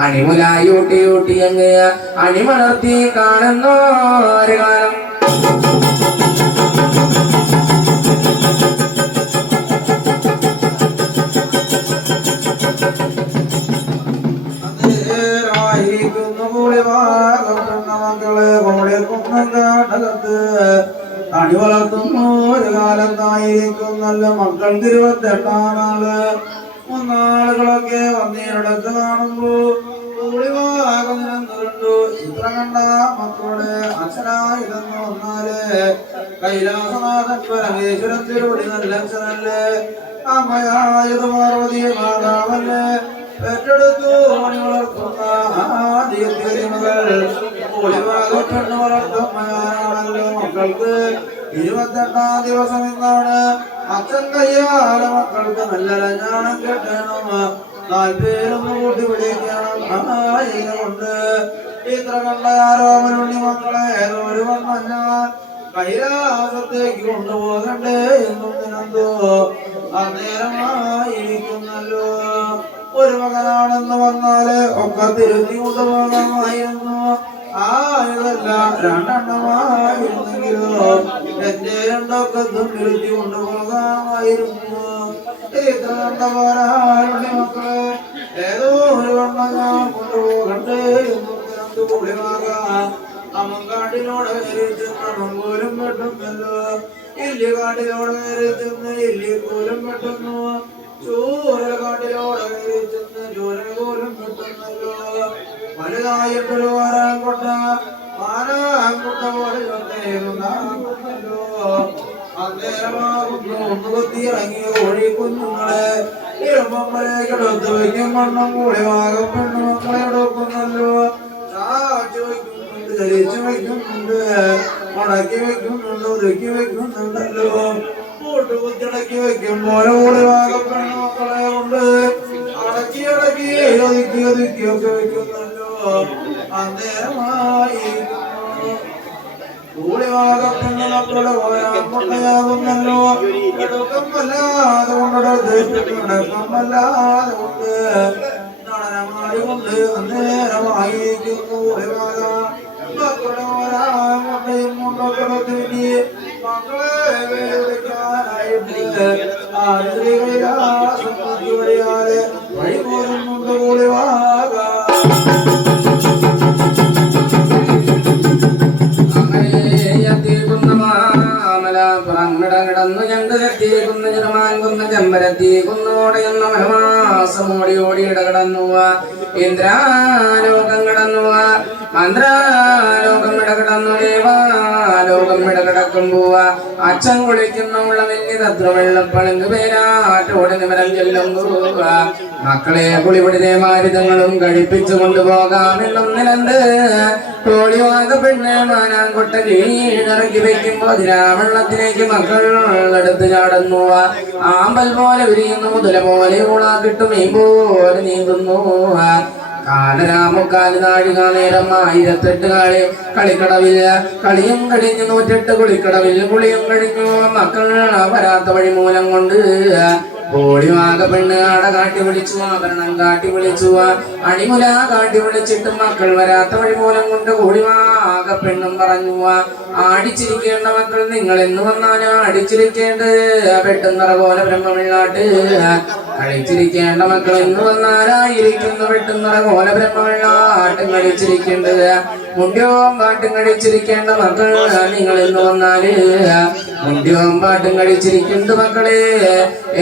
അണിമുലായൂട്ടി ഊട്ടി അങ്ങ് അണിമലർത്തി കാണുന്നു ഒരു കാലം അടി വളർത്തുന്നു ഒരു കാലത്തായിരിക്കും നല്ല മക്കൾ 28-ാം നാള് മൂന്നാളുകളൊക്കെ വന്നീരടുത്ത് കാണുമ്പോ കണ്ടു ഇത്ര കണ്ട മക്കളുടെ അച്ഛനായിതെന്ന് വന്നാല് കൈലാസനാഥൻ പരമേശ്വരൻ തിരുവടി നല്ല അച്ഛനല്ലേ അമ്മയായത് പാർവതി മാതാവല്ലേ ഏറ്റെടുത്തു മണി വളർത്തുന്ന ആദ്യമകൾ ഒളിവാകെ പെണ്ണ് വളർത്തുന്നയാളാണല്ലോ മക്കൾക്ക് 28ാം ദിവസം എന്നാണ് അച്ഛൻ കയ്യാല മക്കൾക്ക് നല്ല രഞ്ഞാണം കെട്ടണം 4 പേരൊന്ന് കൂട്ടി വിളിക്കണം കൊണ്ട് ഇത്ര കണ്ട ആരോപണി മക്കളെ ഒരു വന്ന കൈലാസത്തേക്ക് കൊണ്ടുപോകണ്ടേ എന്നും നിനന്തോ അന്നേരമായിരിക്കുന്നല്ലോ ഒരു മകനാണെന്ന് വന്നാല് ഒക്കെ തിരുത്തി കൊണ്ടുപോകാമായിരുന്നു ആയതല്ല രണ്ടെണ്ണമായിരുന്നെങ്കിലോ എന്റെ രണ്ടൊക്കത്തും തിരുത്തി കൊണ്ടുപോകാമായിരുന്നു ഇത്ര കണ്ട പോരാളുടെ മക്കളെ ഏതോ ഒരു വണ്ണ ഞാൻ കൊണ്ടുപോകണ്ടേ എന്നും നിനന്ത് കൂടിയാകാം അമ്മങ്കാട്ടിനോട് കയറി ചെന്ന് പോലും വെട്ടുന്നല്ലോ ഇല്ലിക്കാട്ടിനോട് കയറി ചെന്ന് ഇല്ലിക്കോലും വെട്ടുന്നു ചൂരൽക്കാട്ടിനോട് കയറി ചെന്ന് ചൂരൽ പോലും വെട്ടുന്നല്ലോ വലുതായിട്ടൊരു വരാൻ കൊണ്ട ആനാൻകൊണ്ട പോലെ ചൊന്നേരുന്നല്ലോ അന്നേരമാകുന്നു ഒന്ന് കൊത്തിയിറങ്ങിയ കോഴി കുഞ്ഞുങ്ങളെ ഇരുമ്പമ്പലേക്കെടുത്ത് വയ്ക്കും മണ്ണം കൂടെ വാകം പെണ്ണുമക്കളെ എടുക്കുന്നല്ലോ ധരിച്ചു വയ്ക്കുന്നുണ്ട് മടക്കി വെക്കുന്നുണ്ട് ഒതുക്കി വെക്കുന്നുണ്ടല്ലോ കൂട്ടുകുത്തിടക്കി വെക്കുമ്പോൾ കൂടെ വാകപ്പെണ്ണ മക്കളെ കൊണ്ട് അടക്കി അടക്കി ഒതുക്കി ഒതുക്കിയൊക്കെ വെക്കുന്നല്ലോ അന്നേരമായി കൂടി വാകപ്പെണ്ണ മക്കളുടെ പോരാൻ കൊണ്ടയാകുന്നല്ലോ എടുക്കമല്ലാതെ കൊണ്ടിടക്കമല്ലാതെ കൊണ്ട് നടനമായി കൊണ്ട് അന്നേരമായിരിക്കുന്നു മക്കളുടെ ഒരാമട്ടയും കൊണ്ടൊക്കെ തിരിഞ്ഞ് മക്കളെ വേടിക്കാനായിട്ട് ആ സ്ത്രീകളിലാസമ്പത്തി വഴിയാതെ വഴി പോരുന്നുണ്ട് കൂടിവാകാം കിടന്നു ഞണ്ട് കെട്ടിയേക്കുന്ന ചെറുമാൻ കൊന്ന ചെമ്പരത്തിയേക്കുന്നോടെയെന്ന മഹമാസമോടി ഓടി ഇടകടന്നുവ ഇന്ദ്രാലോകം കടന്നുവ മന്ത്രാലോകം ഇടകടന്നു ദേവാലോകം ഇടകടക്കുമ്പോവ അച്ഛൻ കുളിക്കുന്ന ഉള്ള വലിയ തത്രവെള്ളം പളുങ്ക് പേരാറ്റോട് നിമരം ചെല്ലും പോവുക മക്കളെ കുളിപിടിലെ മാരുതങ്ങളും കഴിപ്പിച്ചു കൊണ്ടുപോകാമെന്നും നിലണ്ട് കോളിവാക പെണ്ണ് മാനാൻകൊട്ട കീഴിറക്കി വെക്കുമ്പോ അതിനാ വെള്ളത്തിലേക്ക് മക്കൾ എടുത്ത് ചാടുന്നു ആമ്പൽ പോലെ വിരിയുന്നു മുതല പോലെ ഊളാ കിട്ടും ഈ പോലെ നീന്തുന്നു കാലരാമുക്കാല് നാഴിക നേരം 1008 കളിക്കടവിൽ കളിയും കഴിഞ്ഞു 108 കുളിക്കടവിൽ കുളിയും കഴിഞ്ഞു മക്കൾ വരാത്ത വഴി മൂലം കൊണ്ട് കോളിവാക പെണ്ണ് ആട കാട്ടി വിളിച്ചു ആഭരണം കാട്ടി വിളിച്ചു അണിമുല കാട്ടി വിളിച്ചിട്ടും മക്കൾ വരാത്ത വഴി മൂലം കൊണ്ട് കോളിവാക പെണ്ണും പറഞ്ഞു ആടിച്ചിരിക്കേണ്ട മക്കൾ നിങ്ങൾ എന്ന് വന്നാലും അടിച്ചിരിക്കേണ്ടത് പെട്ടെന്നറ പോലെ ബ്രഹ്മമില്ലാട്ട് കളിച്ചിരിക്കേണ്ട മക്കൾ എന്ന് വന്നാലായിരിക്കുന്ന പെട്ടെന്നറ പോലെ ബ്രഹ്മമില്ലാട്ടും കളിച്ചിരിക്കേണ്ടത് മുണ്ട്യവും പാട്ടും കളിച്ചിരിക്കേണ്ട മക്കൾ നിങ്ങൾ എന്ന് വന്നാല് മുണ്ട്യവും പാട്ടും കളിച്ചിരിക്കേണ്ട മക്കളെ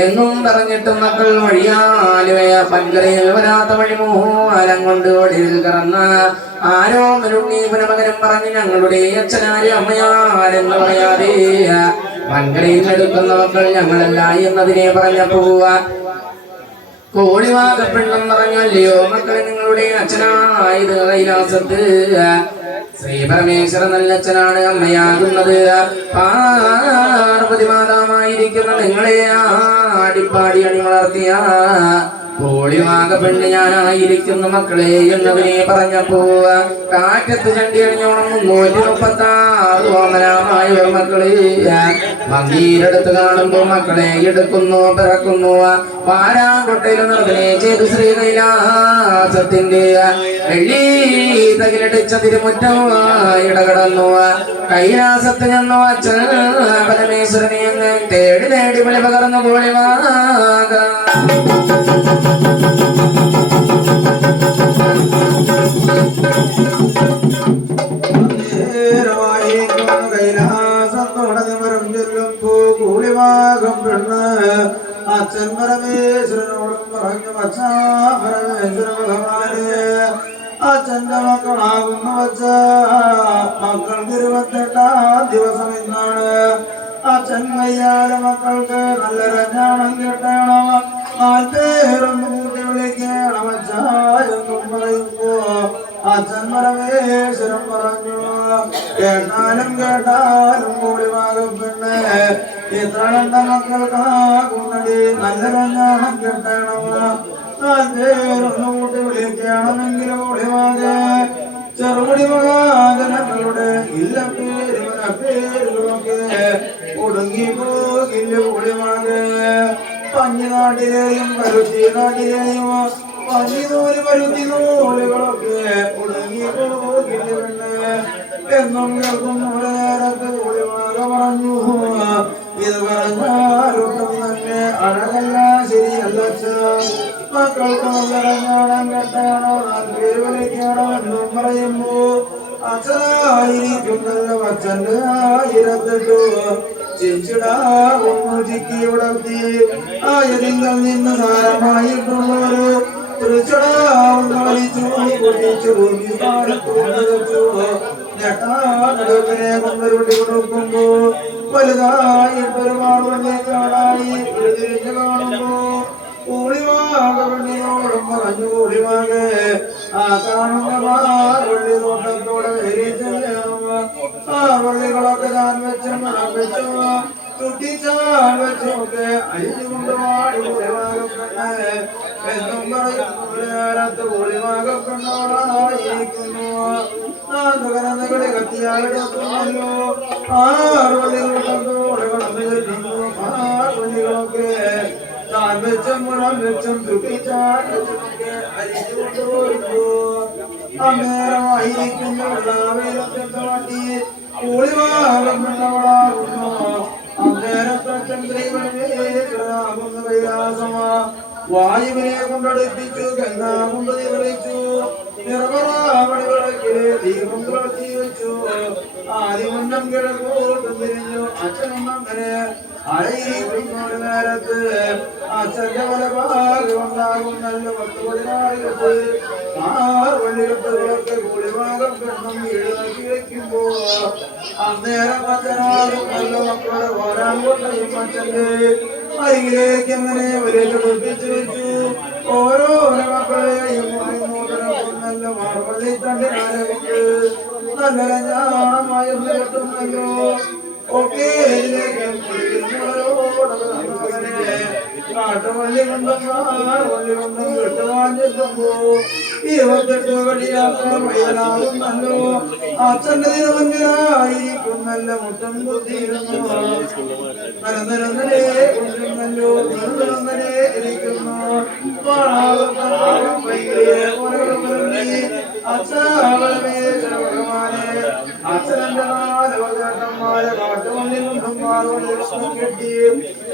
എന്നും പറഞ്ഞിട്ടും മക്കൾ വഴിയാലുവയ പൻകരയിൽ വരാത്ത വഴി മോഹം കൊണ്ട് ഒടിയിൽ കറന്ന ആരോ മരുണ്ണി പുനമകരം പറഞ്ഞ് ഞങ്ങളുടെ അച്ഛനാര് അമ്മയാരെന്ന് പറയാതെ പൻകരയിൽ എടുക്കുന്ന മക്കൾ ഞങ്ങളല്ല എന്നതിനെ പറഞ്ഞ പോവുക കോളിവാകപ്പെണ്ണം പറഞ്ഞല്ലയോ മക്കളെ നിങ്ങളുടെ അച്ഛനായത് കൈലാസത്ത് ശ്രീ പരമേശ്വര നല്ലച്ഛനാണ് അമ്മയാകുന്നത് പാർവതി മാതാവായിരിക്കുന്ന നിങ്ങളെ ആടിപ്പാടി അണി വളർത്തിയ കോളിവാക പെണ്ണ് ഞാനായിരിക്കുന്നു മക്കളെ എന്നവനെ പറഞ്ഞപ്പോ കാറ്റത്ത് ചണ്ടി അണിഞ്ഞോണം 336 ഓമനാമായ മക്കളെ മങ്കീരെടുത്ത് കാണുമ്പോ മക്കളെ എടുക്കുന്നു പിറക്കുന്നു പാരാങ്കൊട്ടയിൽ നിർദ്ദനെ ചെയ്തു ശ്രീ കൈലാസത്തിന്റെ വെള്ളി തകിലടിച്ച തിരുമുറ്റം ഇടകടന്നു കൈലാസത്ത് ചെന്നു അച്ഛൻ പരമേശ്വരനെ എന്ന് തേടി നേടി വിളി പകർന്നു കോളിവാക കൂളിവാകം പെണ്ണ് അച്ഛൻ പരമേശ്വരനോടും പറഞ്ഞു അച്ഛാ പരമേശ്വര ഭഗവാന് അച്ഛന്റെ മക്കളാകുന്ന വച്ച മക്കൾക്ക് 28ാം ദിവസം ഇന്നാണ് അച്ഛൻ കയ്യാല മക്കൾക്ക് നല്ല രഞ്ഞാണം കിട്ടണം 4 പേരൊന്ന് കൂട്ടി വിളിക്കണം അച്ഛായെന്നും പറയുമ്പോ അച്ഛൻ പരമേശ്വരൻ പറഞ്ഞു കേട്ടാലും കേട്ടാലും കൂടി പെണ്ണ് ഇത്ര കണ്ട മക്കൾക്കാകുന്നടി നല്ല കഞ്ഞാണം കെട്ടണം പേരൊന്നു കൂട്ടി വിളിക്കണമെങ്കിൽ ഒളിവാകെ ചെറുപടി മഹാജനങ്ങളുടെ ഇല്ല പേരുകളൊക്കെ ഒടുങ്ങി പോകില്ല ഒളിവാകെ പഞ്ഞിനാട്ടിലെയും പരുത്തി നാട്ടിലെയും പഞ്ഞിനൂല് പരുത്തി നൂലുകളൊക്കെ ഒടുങ്ങി പോകില്ല പെണ്ണ് എന്നും കേൾക്കുന്ന നേരത്ത് ഒളിവാക പറഞ്ഞു ഇത് പറഞ്ഞാലൊട്ടും തന്നെ അഴകല്ല ശരിയല്ല മക്കൾക്ക് കല്യാണം കെട്ടാണോ പേര് വിളിക്കണോ എന്നും പറയുമ്പോ അച്ഛനായിരിക്കുന്നല്ലോ അച്ഛൻ്റെ 1008 ചിഞ്ചിടാ ഒന്നു ചിക്കി ഉടർത്തി ആയതിങ്കൽ നിന്ന് സാരമായിട്ടുള്ളൊരു തൃച്ചടാവുന്ന വലിച്ചു പൊട്ടിച്ചു വെച്ചു ഞെട്ടാടത്തിനെ കൊണ്ടൊരുട്ടി കൊടുക്കുമ്പോ വലുതായിട്ടൊരു മാറുവന്നെ കാണായി തിരിഞ്ഞു കാണുമ്പോ കൂളിവാകോടും പറഞ്ഞു കൂളിവാകെ ആ കാണുന്ന മാറുള്ളി തോട്ടത്തോടെ ആ വള്ളികളൊക്കെ താൻ വെച്ചും വെച്ചു ചുട്ടിച്ചാൽ വെച്ചൊക്കെ അരിഞ്ഞുകൊണ്ട് പാടി കൂളിവാകപ്പെട്ട് എന്നും പറയുന്നത് കൂളിവാകപ്പെണ്ണോളായിരിക്കുന്നു കളി കത്തിയാലെടുക്കുന്നല്ലോ ആറുവള്ളികളോടെ കടന്നു ചെല്ലുന്നു ആറുവള്ളികളൊക്കെ താൻ വെച്ചും മുളം വെച്ചും ചുട്ടിച്ചാലൊക്കെ അരിഞ്ഞുകൊണ്ട് പോരുന്നു അന്നേരമായിരിക്കുന്ന വെള്ളാവേലത്തെ വണ്ടി കൂളിവാകപ്പെണ്ണോളാകുന്നു അന്നേരത്തെ ചന്ദ്രീവനാകുന്ന കൈലാസമാ വായുവിനെ കൊണ്ടടുപ്പിച്ചു ഗംഗാ കൊണ്ട് നിറച്ചു നിറമറാമണികളെ ദീപം പുലർത്തി വെച്ചു ആദിമുന്നം കിഴക്കോട്ടും തിരിഞ്ഞു അച്ഛനും അങ്ങനെ അഴയിരിക്കുന്ന നേരത്ത് അച്ഛന്റെ വലഭാഗം ഉണ്ടാകും നല്ല 10-14 ആറുവള്ളികെട്ടുകളൊക്കെ കൂടിഭാഗം പെണ്ണും എഴുതാക്കി വെക്കുമ്പോ അന്നേരം അച്ഛനാകും നല്ല മക്കളുടെ ഓരാൻ കൊണ്ടയും അച്ഛന്റെ അരികിലേക്ക് അങ്ങനെ വലിച്ചു പൊട്ടിച്ചു വെച്ചു ഓരോരോ മക്കളെയും നല്ല മാർവള്ളി തണ്ടിനാലെ കൊണ്ട് നല്ല ഞാണമായിരുന്നല്ലോ ഒക്കെ കാട്ടുവള്ളി കൊണ്ടും വള്ളി കൊണ്ടും വിട്ടുവാഞ്ഞെത്തുമ്പോ 28 കളിയാകുന്നല്ലോ അച്ഛന്റെ തിരുവഞ്ചനായിരിക്കുന്നല്ല മുട്ടം കുത്തിയിരുന്നു നരന്തരന്തരേ കൊണ്ടുന്നല്ലോ നിരന്തരന്തരേ ഇരിക്കുന്നു ഭഗവാനെ അച്ഛനന്റെ 4 ചേട്ടന്മാരെ കാട്ടുവള്ളി കൊണ്ടും മാറുവള്ളി കെട്ടി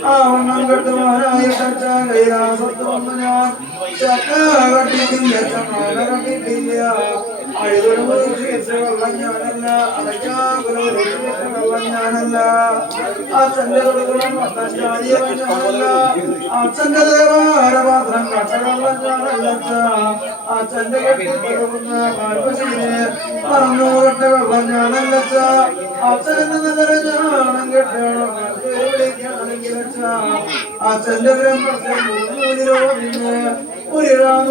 ആ വണ്ണം കെട്ടുവാനായി കച്ച കൈലാസത്ത് വന്നു ഞാൻ ചക്ക കട്ടിട്ടില്ല ചമാല കട്ടിട്ടില്ല അഴുതൊരു വെള്ളം ഞാനല്ല വെള്ളം ഞാനല്ല അച്ഛന്റെ കൊടുക്കണം പട്ടം ചാടിയവൻ ഞാനല്ല അച്ഛന്റെ ദേവാരപാത്രം കട്ടവെള്ളം ഞാനല്ല അച്ഛന്റെ കെട്ടിപ്പറവുന്ന പാൽപശീനെ പറന്നു കെട്ട വെള്ളം ഞാനല്ല അച്ഛനെ നല്ലൊരു ഞാണം കെട്ടണം വിളിക്കണമെങ്കിൽ അച്ഛന്റെ ബ്രഹ്മത്തെ 3 നൂലിലോ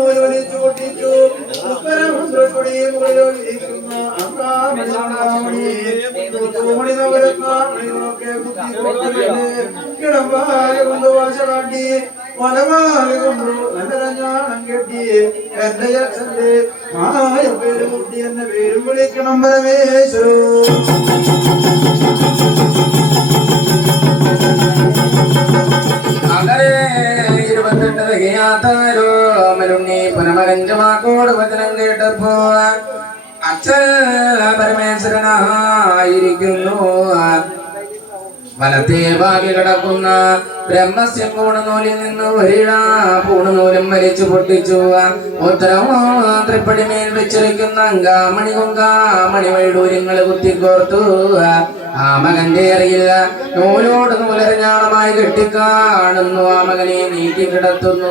ഒരു വലിച്ചു പൊട്ടിച്ചു ഉത്തരമുദ്രക്കൊടിയിരിക്കുന്ന മണി നവരത്നമണികളൊക്കെ കിടമ്പായ കൊണ്ട് വാശ കാട്ടി വലമായി കൊണ്ടു നല്ല ഞാണം കെട്ടി എന്റെ അച്ഛന്റെ മായ പേര് കുട്ടി എന്നെ പേരും വിളിക്കണം പരമേശ്വരോ അങ്ങനെ 28 തികയാത്താരോ മരുണ്ണി പുനമകന്റെ വാക്കോട് വചനം കേട്ടപ്പോ അച്ഛൻ പരമേശ്വരനായിരിക്കുന്നു വലത്തെ ഭാഗി കിടക്കുന്ന ബ്രഹ്മസ്യം പൂണനൂലിൽ നിന്ന് ഒരിഴ പൂണനൂലും വലിച്ചു പൊട്ടിച്ചു ഉത്തരവാത്രപ്പടിമേൽ വെച്ചിരിക്കുന്ന അങ്കാമണി കൊങ്കാമണി വൈഡൂര്യങ്ങൾ കുത്തിക്കോർത്തു ആ മകന്റെ അറിയില്ല നൂലോട് നൂലരഞ്ഞാണമായി കെട്ടിക്കാണുന്നു ആ മകനെ നീട്ടി കിടത്തുന്നു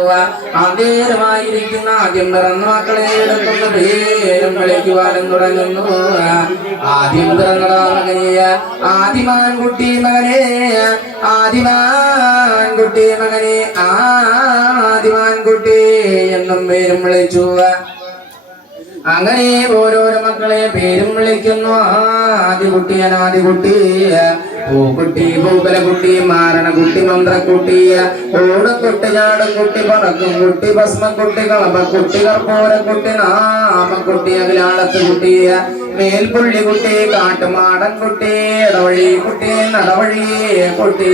അന്തേരമായിരിക്കുന്ന ആദ്യം പിറന്ന മക്കളെ എടുക്കുന്ന പേരും വിളിക്കുവാനും തുടങ്ങുന്നു ആദ്യം പിറന്നതാ മകനെ ആദിമാൻകുട്ടി മകനെ ആദിമാൻകുട്ടി മകനെ ആദിമാൻകുട്ടി എന്ന് എന്നും പേരും വിളിച്ചു. അങ്ങനെ ഓരോരോ മക്കളെ പേരും വിളിക്കുന്നു. ആദികുട്ടി, അനാദികുട്ടി, പൂക്കുട്ടി, പൂക്കലക്കുട്ടി, മാരണക്കുട്ടി, മന്ത്രക്കുട്ടി, ഓടുംകുട്ടി, ചാടുംകുട്ടി, പറക്കും കുട്ടി, ഭസ്മക്കുട്ടി, കളപക്കുട്ടി, കർപ്പൂരക്കുട്ടി, നാമക്കുട്ടി, അഖിലാളത്ത് കുട്ടി, മേൽപ്പുള്ളിക്കുട്ടി, കാട്ടുമാടൻകുട്ടി, ഇടവഴി കുട്ടി, നടവഴി കുട്ടി,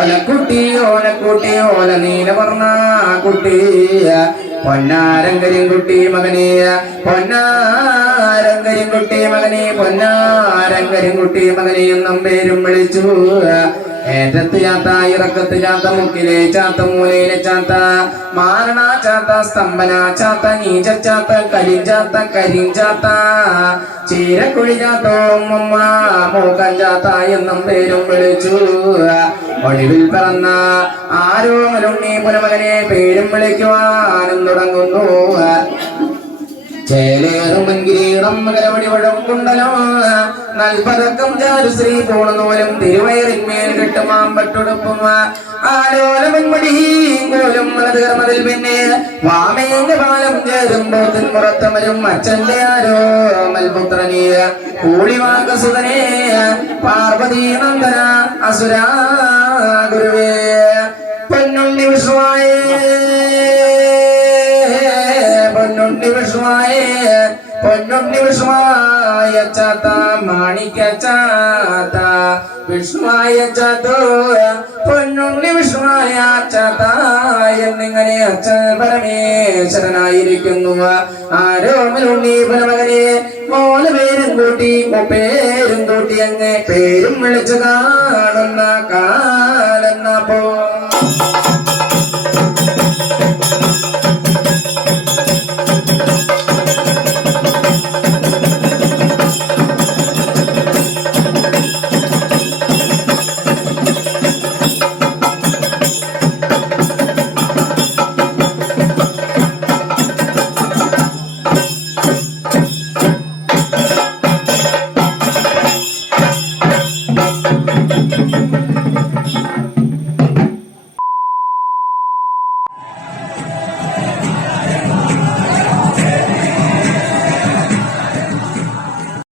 ഒലക്കുട്ടി, ഓലക്കുട്ടി, ഓല നീലവർണ്ണ കുട്ടി, പൊന്നാരങ്കരിൻകുട്ടി മകനെ, പൊന്നാരങ്കരിൻകുട്ടി മകനെ, പൊന്നാരങ്കരിൻകുട്ടി മകനെ എന്നും പേരും വിളിച്ചു. ഏറ്റത്ത് ചാത്ത, ഇറക്കത്ത് ചാത്ത, മുക്കിലെ ചാത്ത, മൂലയിലെ ചാത്ത, മാരണ ചാത്ത, സ്തംഭന ചാത്ത, നീച ചാത്ത, കരിഞ്ചാത്ത, കരിഞ്ചാത്ത, ചീരക്കുഴി ചാത്തോ, ഉമ്മ മൂക്കൻ ചാത്ത എന്നും പേരും വിളിച്ചു. ഒളിവിൽ പിറന്ന ആരോമലുണ്ണി പുനമകനെ പേരും വിളിക്കുവാനും തുടങ്ങുന്നു. ചേലേറും കിരീടം മകരവടി വഴം കുണ്ടലോ, നൽപതക്കം ചാരുശ്രീ പൂണനൂലും തിരുവയറിന്മേൽ കെട്ടുമാമ്പട്ടുടുപ്പും, ആലോലമൻമടിയും കോലും മലതീർമതിൽ പിന്നെ വാമേന്റെ പാലം ചേരുമ്പോത്തിൻ പുറത്തമരും അച്ഛന്റെ ആരോമൽപുത്രനെ കൂളിവാകസുതനെ പാർവതീ നന്ദന അസുരാ ഗുരുവേ പൊന്നുണ്ണി വിഷ്ണുവായേ, പൊന്നുണ്ണി വിഷ്ണുവായേ, പൊന്നുണ്ണി വിഷ്ണുവായ ചാത്ത, മാണിക്യ ചാത്ത, വിഷ്ണുവായ ചാത്തോ, പൊന്നുണ്ണി വിഷ്ണുവായ ചാത്ത എന്നിങ്ങനെ അച്ഛൻ പരമേശ്വരനായിരിക്കുന്നു. ആരോമലുണ്ണി പരമകനെ മോന് പേരും കൂട്ടി, പേരും കൂട്ടി അങ്ങ്